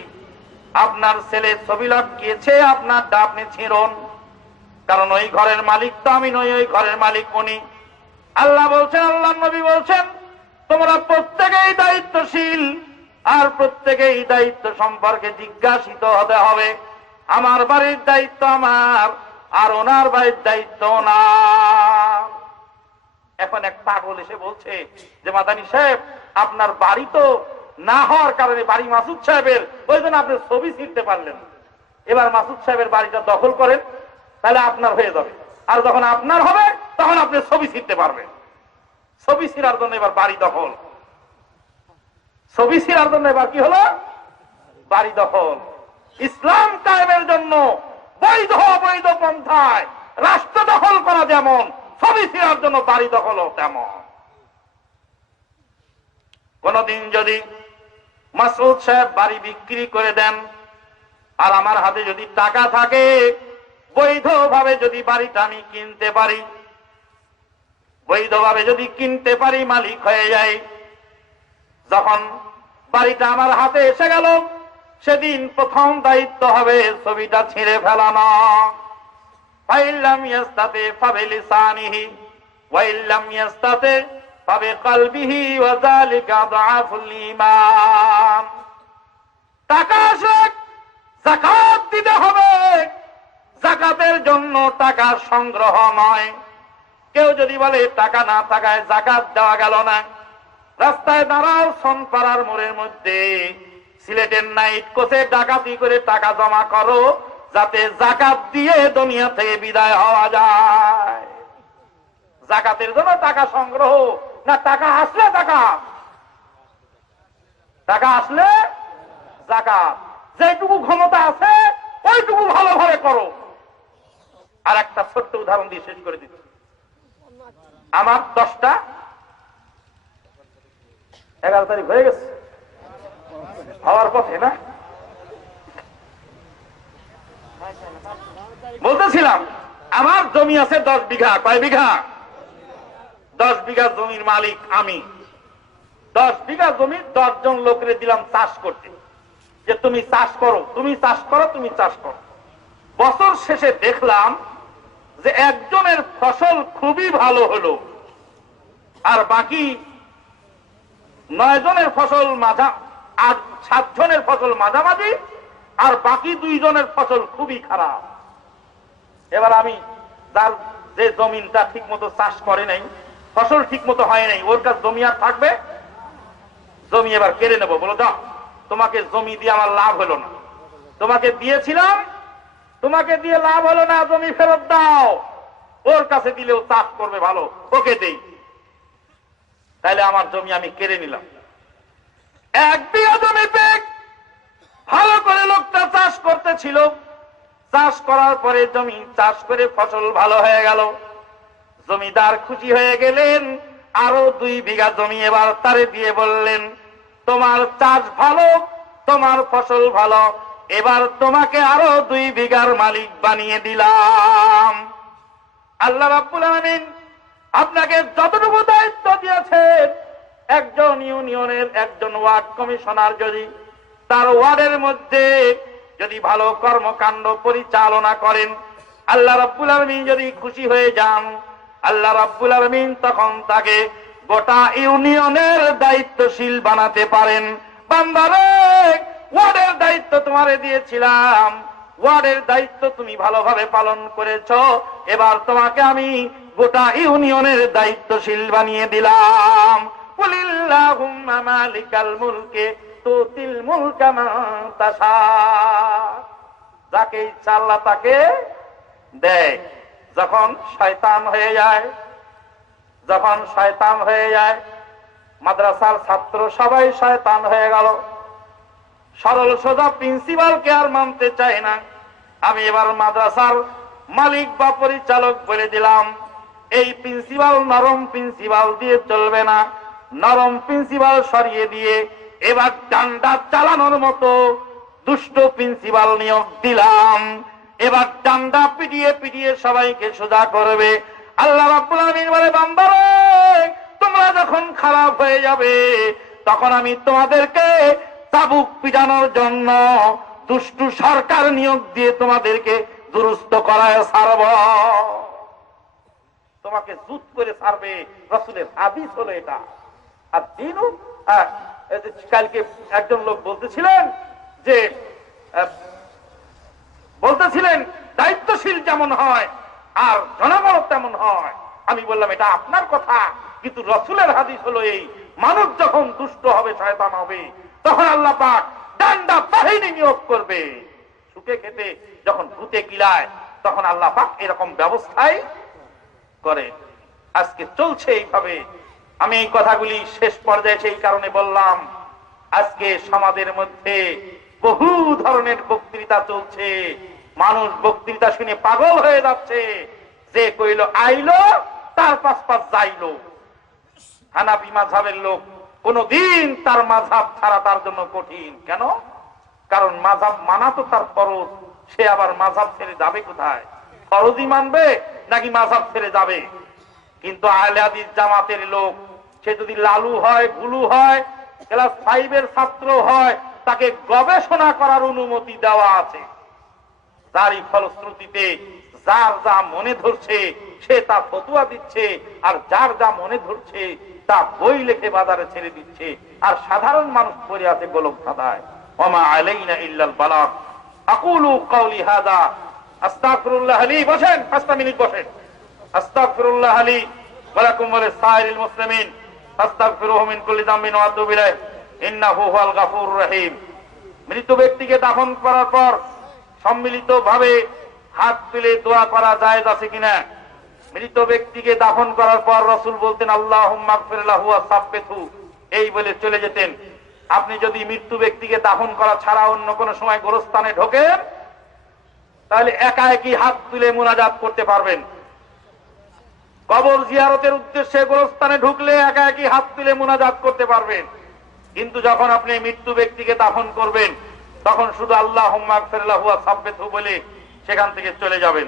আপনার ছেলে ছবি লটকিয়েছে, আপনার দা আপনি ছিঁড়ুন, কারণ ওই ঘরের মালিক তো আমি নই, ওই ঘরের মালিক উনি। আল্লাহ বলছেন, আল্লাহ নবী বলছেন, তোমরা প্রত্যেকেই দায়িত্বশীল, আর প্রত্যেকেই দায়িত্ব সম্পর্কে জিজ্ঞাসিত হতে হবে। আমার বাড়ির দায়িত্ব আমার, আর ওনার বাড়ির দায়িত্ব ওনার। এখন এক পাগল এসে বলছে যে মাদানী সাহেব, আপনার বাড়ি তো না হওয়ার কারণে বাড়ি মাসুদ সাহেবের, ওই জন্য আপনি ছবি ছিঁড়তে পারলেন। এবার মাসুদ সাহেবের বাড়িটা দখল করেন, তাহলে আপনার হয়ে যাবে, আর যখন আপনার হবে তখন আপনি ছবি ছিঁড়তে পারবেন। ছবি ছিঁড়ার জন্য এবার বাড়ি দখল। ছবি ছিঁড়ার জন্য এবার কি হলো? বাড়ি দখল। ইসলাম কায়েমের জন্য বৈধ অবৈধ পন্থায় রাষ্ট্র দখল করা যেমন, ছবি ছিঁড়ার জন্য বাড়ি দখল তেমন। কোনদিন যদি মাসউদ সাহেব বাড়ি বিক্রি করে দেন, আর আমার হাতে যদি টাকা থাকে, বৈধভাবে যদি বাড়িটা আমি কিনতে পারি, বৈধভাবে যদি কিনতে পারি, মালিক হয়ে যাই, যখন বাড়িটা আমার হাতে এসে গেল, সেদিন প্রথম দায়িত্ব হবে ছবিটা ছিঁড়ে ফেলানো। ফাইল্লাম ইয়াস্তাতে ফাবিলিসানিহি ওয়াইল্লাম ইয়াস্তাতে ফাবিকলবিহি ওয়া যালিকা আযআফুল ঈমান। টাকা আসে, যাকাত দিতে হবে। যাকাতের জন্য টাকা সংগ্রহ নয়। কেউ যদি বলে টাকা না থাকায় যাকাত দেওয়া গেল না, রাস্তায় দাঁড়াও সোনপাড়ার মোড়ের মধ্যে, সিলেটের নাইট কোচে ডাকাতি করে টাকা জমা করো, যাতে যাকাত দিয়ে দুনিয়া থেকে বিদায় হওয়া যায়। যাকাতের জন্য টাকা সংগ্রহ না, টাকা আসলে যাকাত, টাকা আসলে যাকাত। যেটুকু ক্ষমতা আছে ওইটুকু ভালোভাবে করো। আর একটা ছোট্ট উদাহরণ দিয়ে শেষ করে দিচ্ছি। আমার 10টা 11 তারিখ হয়ে গেছে, হওয়ার পথে না। বলতেছিলাম আমার জমি আছে 10 বিঘা। কয় বিঘা? 10 বিঘা জমির মালিক আমি। 10 বিঘা জমি 10 জন লোকের দিলাম চাষ করতে, যে তুমি চাষ করো, তুমি চাষ করো, তুমি চাষ করো। বছর শেষে দেখলাম যে একজনের ফসল খুবই ভালো হলো, আর বাকি 9 জনের ফসল মাঝা, আর 7 জনের ফসল মাঝামাঝি, আর বাকি 2 জনের ফসল খুবই খারাপ। এবার আমি যার যে জমিনটা ঠিক মতো চাষ করে নাই, ফসল ঠিক মতো হয় নাই, ওর কাছে জমি আর থাকবে? জমি এবার কেড়ে নেবো। বলো দাও, তোমাকে জমি দিয়ে আমার লাভ হলো না, তোমাকে দিয়েছিলাম, তোমাকে দিয়ে লাভ হলো না, জমি ফেরত দাও। ওর কাছে দিলেও চাষ করবে ভালো, ওকে দেই। তাইলে আমার জমি আমি কেড়ে নিলাম। 1 বিঘা জমি পেক ভালো করে লোকটা চাষ করতেছিল। চাষ করার পরে জমি চাষ করে ফসল ভালো হয়ে গেল, জমিদার খুশি হয়ে গেলেন। আরো 2 বিঘা জমি এবার তারে দিয়ে বললেন, তোমার চাষ ভালো, তোমার ফসল ভালো, এবার তোমাকে আরো 2 বিঘার মালিক বানিয়ে দিলাম। আল্লাহ রাব্বুল আলামিন আপনাকে যতটুকু দায়িত্ব দিয়েছেন, একজন ইউনিয়নের একজন ওয়ার্ড কমিশনার যদি তার ওয়ার্ডের মধ্যে যদি ভালো কর্মকাণ্ড পরিচালনা করেন, আল্লাহ রাব্বুল আলামিন যদি খুশি হয়ে যান, আল্লাহ রাব্বুল আলামিন তখন তাকে গোটা ইউনিয়নের দায়িত্বশীল বানাতে পারেন। বান্দারে, ওয়ার্ডের দায়িত্ব তোমারে দিয়েছিলাম, ওয়ার্ডের দায়িত্ব তুমি ভালোভাবে পালন করেছো, এবার তোমাকে আমি গোটা ইউনিয়নের দায়িত্বশীল বানিয়ে দিলাম। কুলিল্লাহুম্মা মালিকাল মুলকে তুতিল মুলকা মান তাশা, যাকে ইচ্ছা আল্লাহ তাকে দেয়। যখন শয়তান হয়ে যায়, মাদ্রাসার ছাত্র সবাই শয়তান হয়ে গেল, সরল সোজা প্রিন্সিপালকে আর মানতে চায় না। আমি এবার মাদ্রাসার মালিক বা পরিচালক বলে দিলাম, এই প্রিন্সিপাল নরম প্রিন্সিপাল দিয়ে চলবে না, নরম প্রিন্সিপাল সরিয়ে দিয়ে এবার ডান্ডা চালানোর মতো দুষ্ট প্রিন্সিপাল নিয়োগ দিলাম। এবার ডান্ডা পিটিয়ে পিটিয়ে সবাইকে সোজা করবে। আল্লাহ রাব্বুল আলামিন বলে, বান্দারে তোমরা যখন খারাপ হয়ে যাবে তখন আমি তোমাদেরকে চাবুক পিটানোর জন্য দুষ্টু সরকার নিয়োগ দিয়ে তোমাদেরকে দুরুস্ত করায় ছাড়ব। তোমাকে জুত করে ছাড়বে, রাসূলের হাদিস হলো এটা। আর দিনও কালকে একজন লোক বলতেছিলেন দায়িত্বশীল যেমন হয় আর জনগণ তেমন হয়। আমি বললাম এটা আপনার কথা, কিন্তু রাসূলের হাদিস হলো এই, মানুষ যখন দুষ্ট হবে, শয়তান হবে, তখন আল্লাহ পাক ডান্ডা বাহিনী নিয়োগ করবে। সুখে খেতে যখন ভূতে কিলায় তখন আল্লাহ পাক এরকম ব্যবস্থাই করে। আজকে চলছে এইভাবে। আমি এই কথাগুলি শেষ পর্যায়ে সেই কারণে বললাম, আজকে সমাজের মধ্যে বহু ধরনের বক্তৃতা চলছে, মানুষ বক্তৃতা শুনে পাগল হয়ে যাচ্ছে। যে কইল আইলো তার পাশ পাশ যাইলো। হানাফি মাযহাবের লোক কোনদিন তার মাযহাব ছাড়া তার জন্য কঠিন। কেন? কারণ মাযহাব মানা তো তার ফরজ, সে আবার মাযহাব ছেড়ে যাবে কোথায়? ফরজই মানবে নাকি মাযহাব ছেড়ে যাবে? কিন্তু আহলে হাদিস জামাতের লোক, সে যদি লালু হয়, গুলু হয়, ক্লাস 5 এর ছাত্র হয়, তাকে গবেষণা করার অনুমতি দেওয়া আছে। তারই ফলশ্রুতিতে যার যা মনে ধরছে সে তা ফতোয়া দিচ্ছে, আর যার যা মনে ধরছে তা বই লিখে বাজারে ছেড়ে দিচ্ছে, আর সাধারণ মানুষ পড়ে আছে গোলক ধাঁধায়। ওমা আলাইনা ইল্লাল বালাগ। আকুলু কাওলি হাযা আস্তাগফিরুল্লাহ লি। বসেন, 5 মিনিট বসেন। আস্তাগফিরুল্লাহ লি ওয়া লাকুম ওয়া লিসাইরিল মুসলিমিন ফাস্তাগফিরুহু মিন কুল্লি যামবিন ওয়া আতুবু ইলাইহি ইন্নাহু হুয়াল গাফুরুর রহিম। মৃত ব্যক্তিকে দাফন করার পর সম্মিলিতভাবে হাত তুলে দোয়া করা জায়েজ আছে কিনা? মৃত ব্যক্তিকে দাফন করার পর রাসূল বলতেন আল্লাহুম্মা গফির লাহু ওয়া সাব্বিতহু, এই বলে চলে যেতেন। আপনি যদি মৃত্যু ব্যক্তিকে দাফন করা ছাড়া অন্য কোন সময় গোরস্থানে ঢোকেন, তাহলে একা একই হাত তুলে মুনাজাত করতে পারবেন। কবর জিয়ারতের উদ্দেশ্যে গোরস্থানে ঢুকলে একা একই হাত তুলে মুনাজাত করতে পারবেন। কিন্তু যখন আপনি মৃত্যু ব্যক্তিকে দাফন করবেন, তখন শুধু আল্লাহুম্মা গফির লাহু ওয়া সাব্বিতহু বলে সেখান থেকে চলে যাবেন।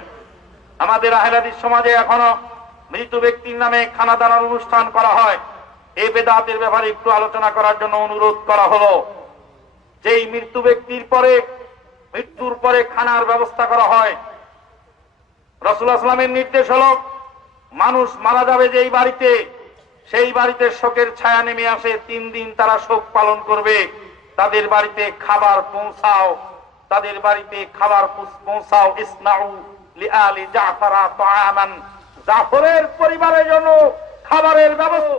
আমাদের আহলে হাদিস সমাজে এখনো মৃত ব্যক্তির নামে খানাদানার অনুষ্ঠান করা হয়। এই বেদাতের ব্যাপারে একটু আলোচনা করার জন্য অনুরোধ করা হলো। যেই মৃত্যু ব্যক্তির পরে, মৃত্যুর পরে খানার ব্যবস্থা করা হয়, রাসূলুল্লাহ সাল্লাল্লাহু আলাইহি ওয়াসাল্লামের নির্দেশ হলো, মানুষ মারা যাবে যেই বাড়িতে, সেই বাড়িতে শোকের ছায়া নেমে আসে, 3 দিন তারা শোক পালন করবে। তাদের বাড়িতে খাবার পৌঁছাও, তাদের বাড়িতে খাবার পৌঁছাও। ইসনাউ লিআলি জাফরা তাআমান, জাফরের পরিবারের জন্য খাবারের ব্যবস্থা।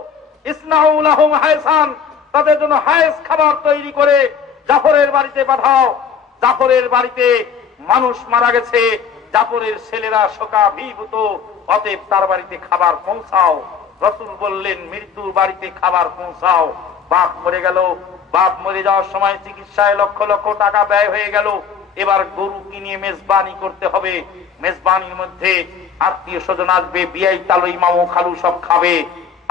ইসনাউ লাহুম হায়সান, তাদের জন্য হায়েস খাবার তৈরি করে জাফরের বাড়িতে পাঠাও। জাফরের বাড়িতে মানুষ মারা গেছে, জাফরের ছেলেরা শোকাভিভূত, অতএব তার বাড়িতে খাবার পৌঁছাও। রাসূল বললেন মৃত্যুর বাড়িতে খাবার পৌঁছাও। বাপ মরে গেল, বাপ মরে যাওয়ার সময় চিকিৎসায় লক্ষ লক্ষ টাকা ব্যয় হয়ে গেল, এবার গরু কিনে মেজবানি করতে হবে। মেজবানির মধ্যে আত্মীয় স্বজন আসবে, বিয়াই তালই মামু খালু সব খাবে,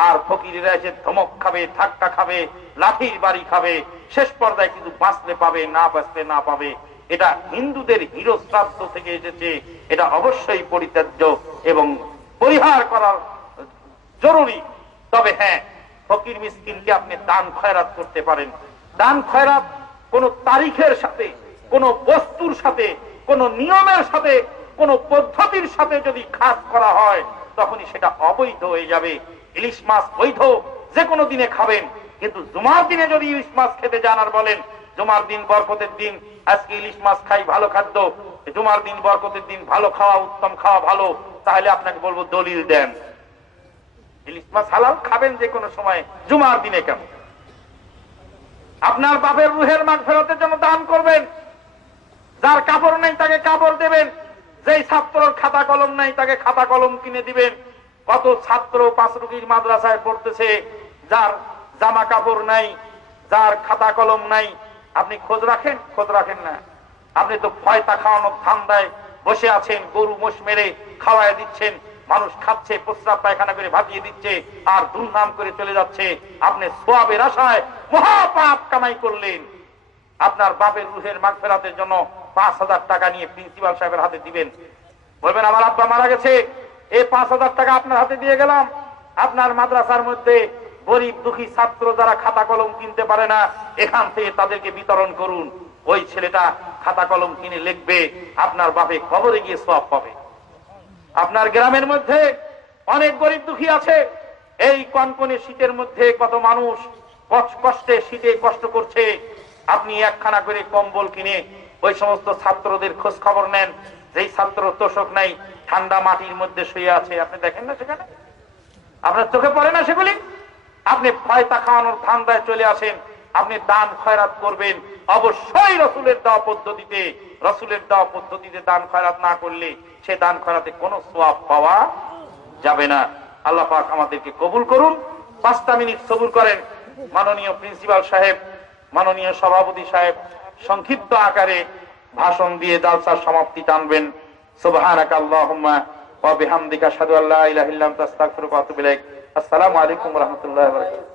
আর ফকিরেরা এসে ধমক খাবে, ঠাট্টা খাবে, লাঠির বাড়ি খাবে। শেষ পর্যায়ে কিন্তু বাঁচলে পাবে, না বাঁচলে না পাবে। এটা হিন্দুদের হিরো শ্রাদ্ধ থেকে এসেছে। এটা অবশ্যই পরিত্যাজ্য এবং পরিহার করার জরুরি। তবে হ্যাঁ, ফকির মিসকিনকে আপনি দান খয়রাত করতে পারেন। দান খয়রাত কোন তারিখের সাথে, কোন বস্তুর সাথে, কোন নিয়মের সাথে, কোন পদ্ধতির সাথে যদি খাস করা হয়, তখনই সেটা অবৈধ হয়ে যাবে। ইলিশ মাছ বৈধ, যে কোনো দিনে খাবেন, কিন্তু জুমার দিনে যদি ইলিশ মাছ খেতে যান আর বলেন জুমার দিন বরকতের দিন, আজকে ইলিশ মাছ খাই, ভালো খাদ্য, জুমার দিন বরকতের দিন ভালো খাওয়া, উত্তম খাওয়া ভালো, তাহলে আপনাকে বলবো দলিল দেন। ইলিশ মাছ হালাল, খাবেন যে কোনো সময়, জুমার দিনে কেন? আপনার বাপের রুহের মাগফিরাতের জন্য দান করবেন। যার কাপড় নাই তাকে কাপড় দেবেন, যেই ছাত্রর খাতা কলম নাই তাকে খাতা কলম কিনে দিবেন। কত ছাত্র পাঁচরুকির মাদ্রাসায় পড়তেছে, যার জামা কাপড় নাই, যার খাতা কলম নাই, আপনি খোঁজ রাখেন? খোঁজ রাখেন না। আপনি তো ফয়তা খাওয়ানোর ধান্দায় বসে আছেন, গরু মোষ মেরে খাওয়ায় দিচ্ছেন, মানুষ খাচ্ছে, প্রস্রাব পায়খানা করে ভাজিয়ে দিচ্ছে, আর দুর্নাম করে চলে যাচ্ছে। আপনি সোয়াবের আশায় মহাপাপ কামাই করলেন। আপনার বাপের রুহের মাগফিরাতের জন্য 5,000 টাকা নিয়ে প্রিন্সিপাল সাহেবের হাতে দিবেন। বলবেন আমার আব্বা মারা গেছে, এই 5,000 টাকা আপনার হাতে দিয়ে গেলাম। আপনার মাদ্রাসার মধ্যে গরিব দুঃখী ছাত্র যারা খাতা কলম কিনতে পারে না, এখান থেকে তাদেরকে বিতরণ করুন। ওই ছেলেটা খাতা কলম কিনে লিখবে, আপনার বাপে কবরে গিয়ে সওয়াব পাবে। আপনার গ্রামের মধ্যে অনেক গরিব দুঃখী আছে, এই কনকনে শীতের মধ্যে কত মানুষ কষ্টে শীতে কষ্ট করছে। আপনি একখানা করে কম্বল কিনে ওই সমস্ত ছাত্রদের খোঁজ খবর নেন, যেই ছাত্র তোষক নাই, ঠান্ডা মাটির মধ্যে শুয়ে আছে, আপনি দেখেন না সেখানে? আপনার চোখে পড়ে না সেগুলি? আপনি ফয়তা খাওয়ানোর ধান্দায় চলে আসেন। আপনি দান খয়রাত করবেন অবশ্যই রসুলের দেওয়া পদ্ধতিতে। রসুলের দেওয়া পদ্ধতিতে দান খয়রাত না করলে সে দান খয়রাতে কোনো সওয়াব পাওয়া যাবে না। আল্লাহ পাক আমাদেরকে কবুল করুন। 5টা মিনিট সবুর করেন। মাননীয় প্রিন্সিপাল সাহেব, মাননীয় সভাপতি সাহেব সংক্ষিপ্ত আকারে ভাষণ দিয়ে জালসার সমাপ্তি টানবেন। সুবহানাকা আল্লাহুম্মা ওয়া বিহামদিকা আশহাদু আল্লা ইলাহা ইল্লা আনতা আস্তাগফিরুকা ওয়া আতুবু ইলাইক। আসসালামু আলাইকুম ওয়া রাহমাতুল্লাহি ওয়া বারাকাতুহু।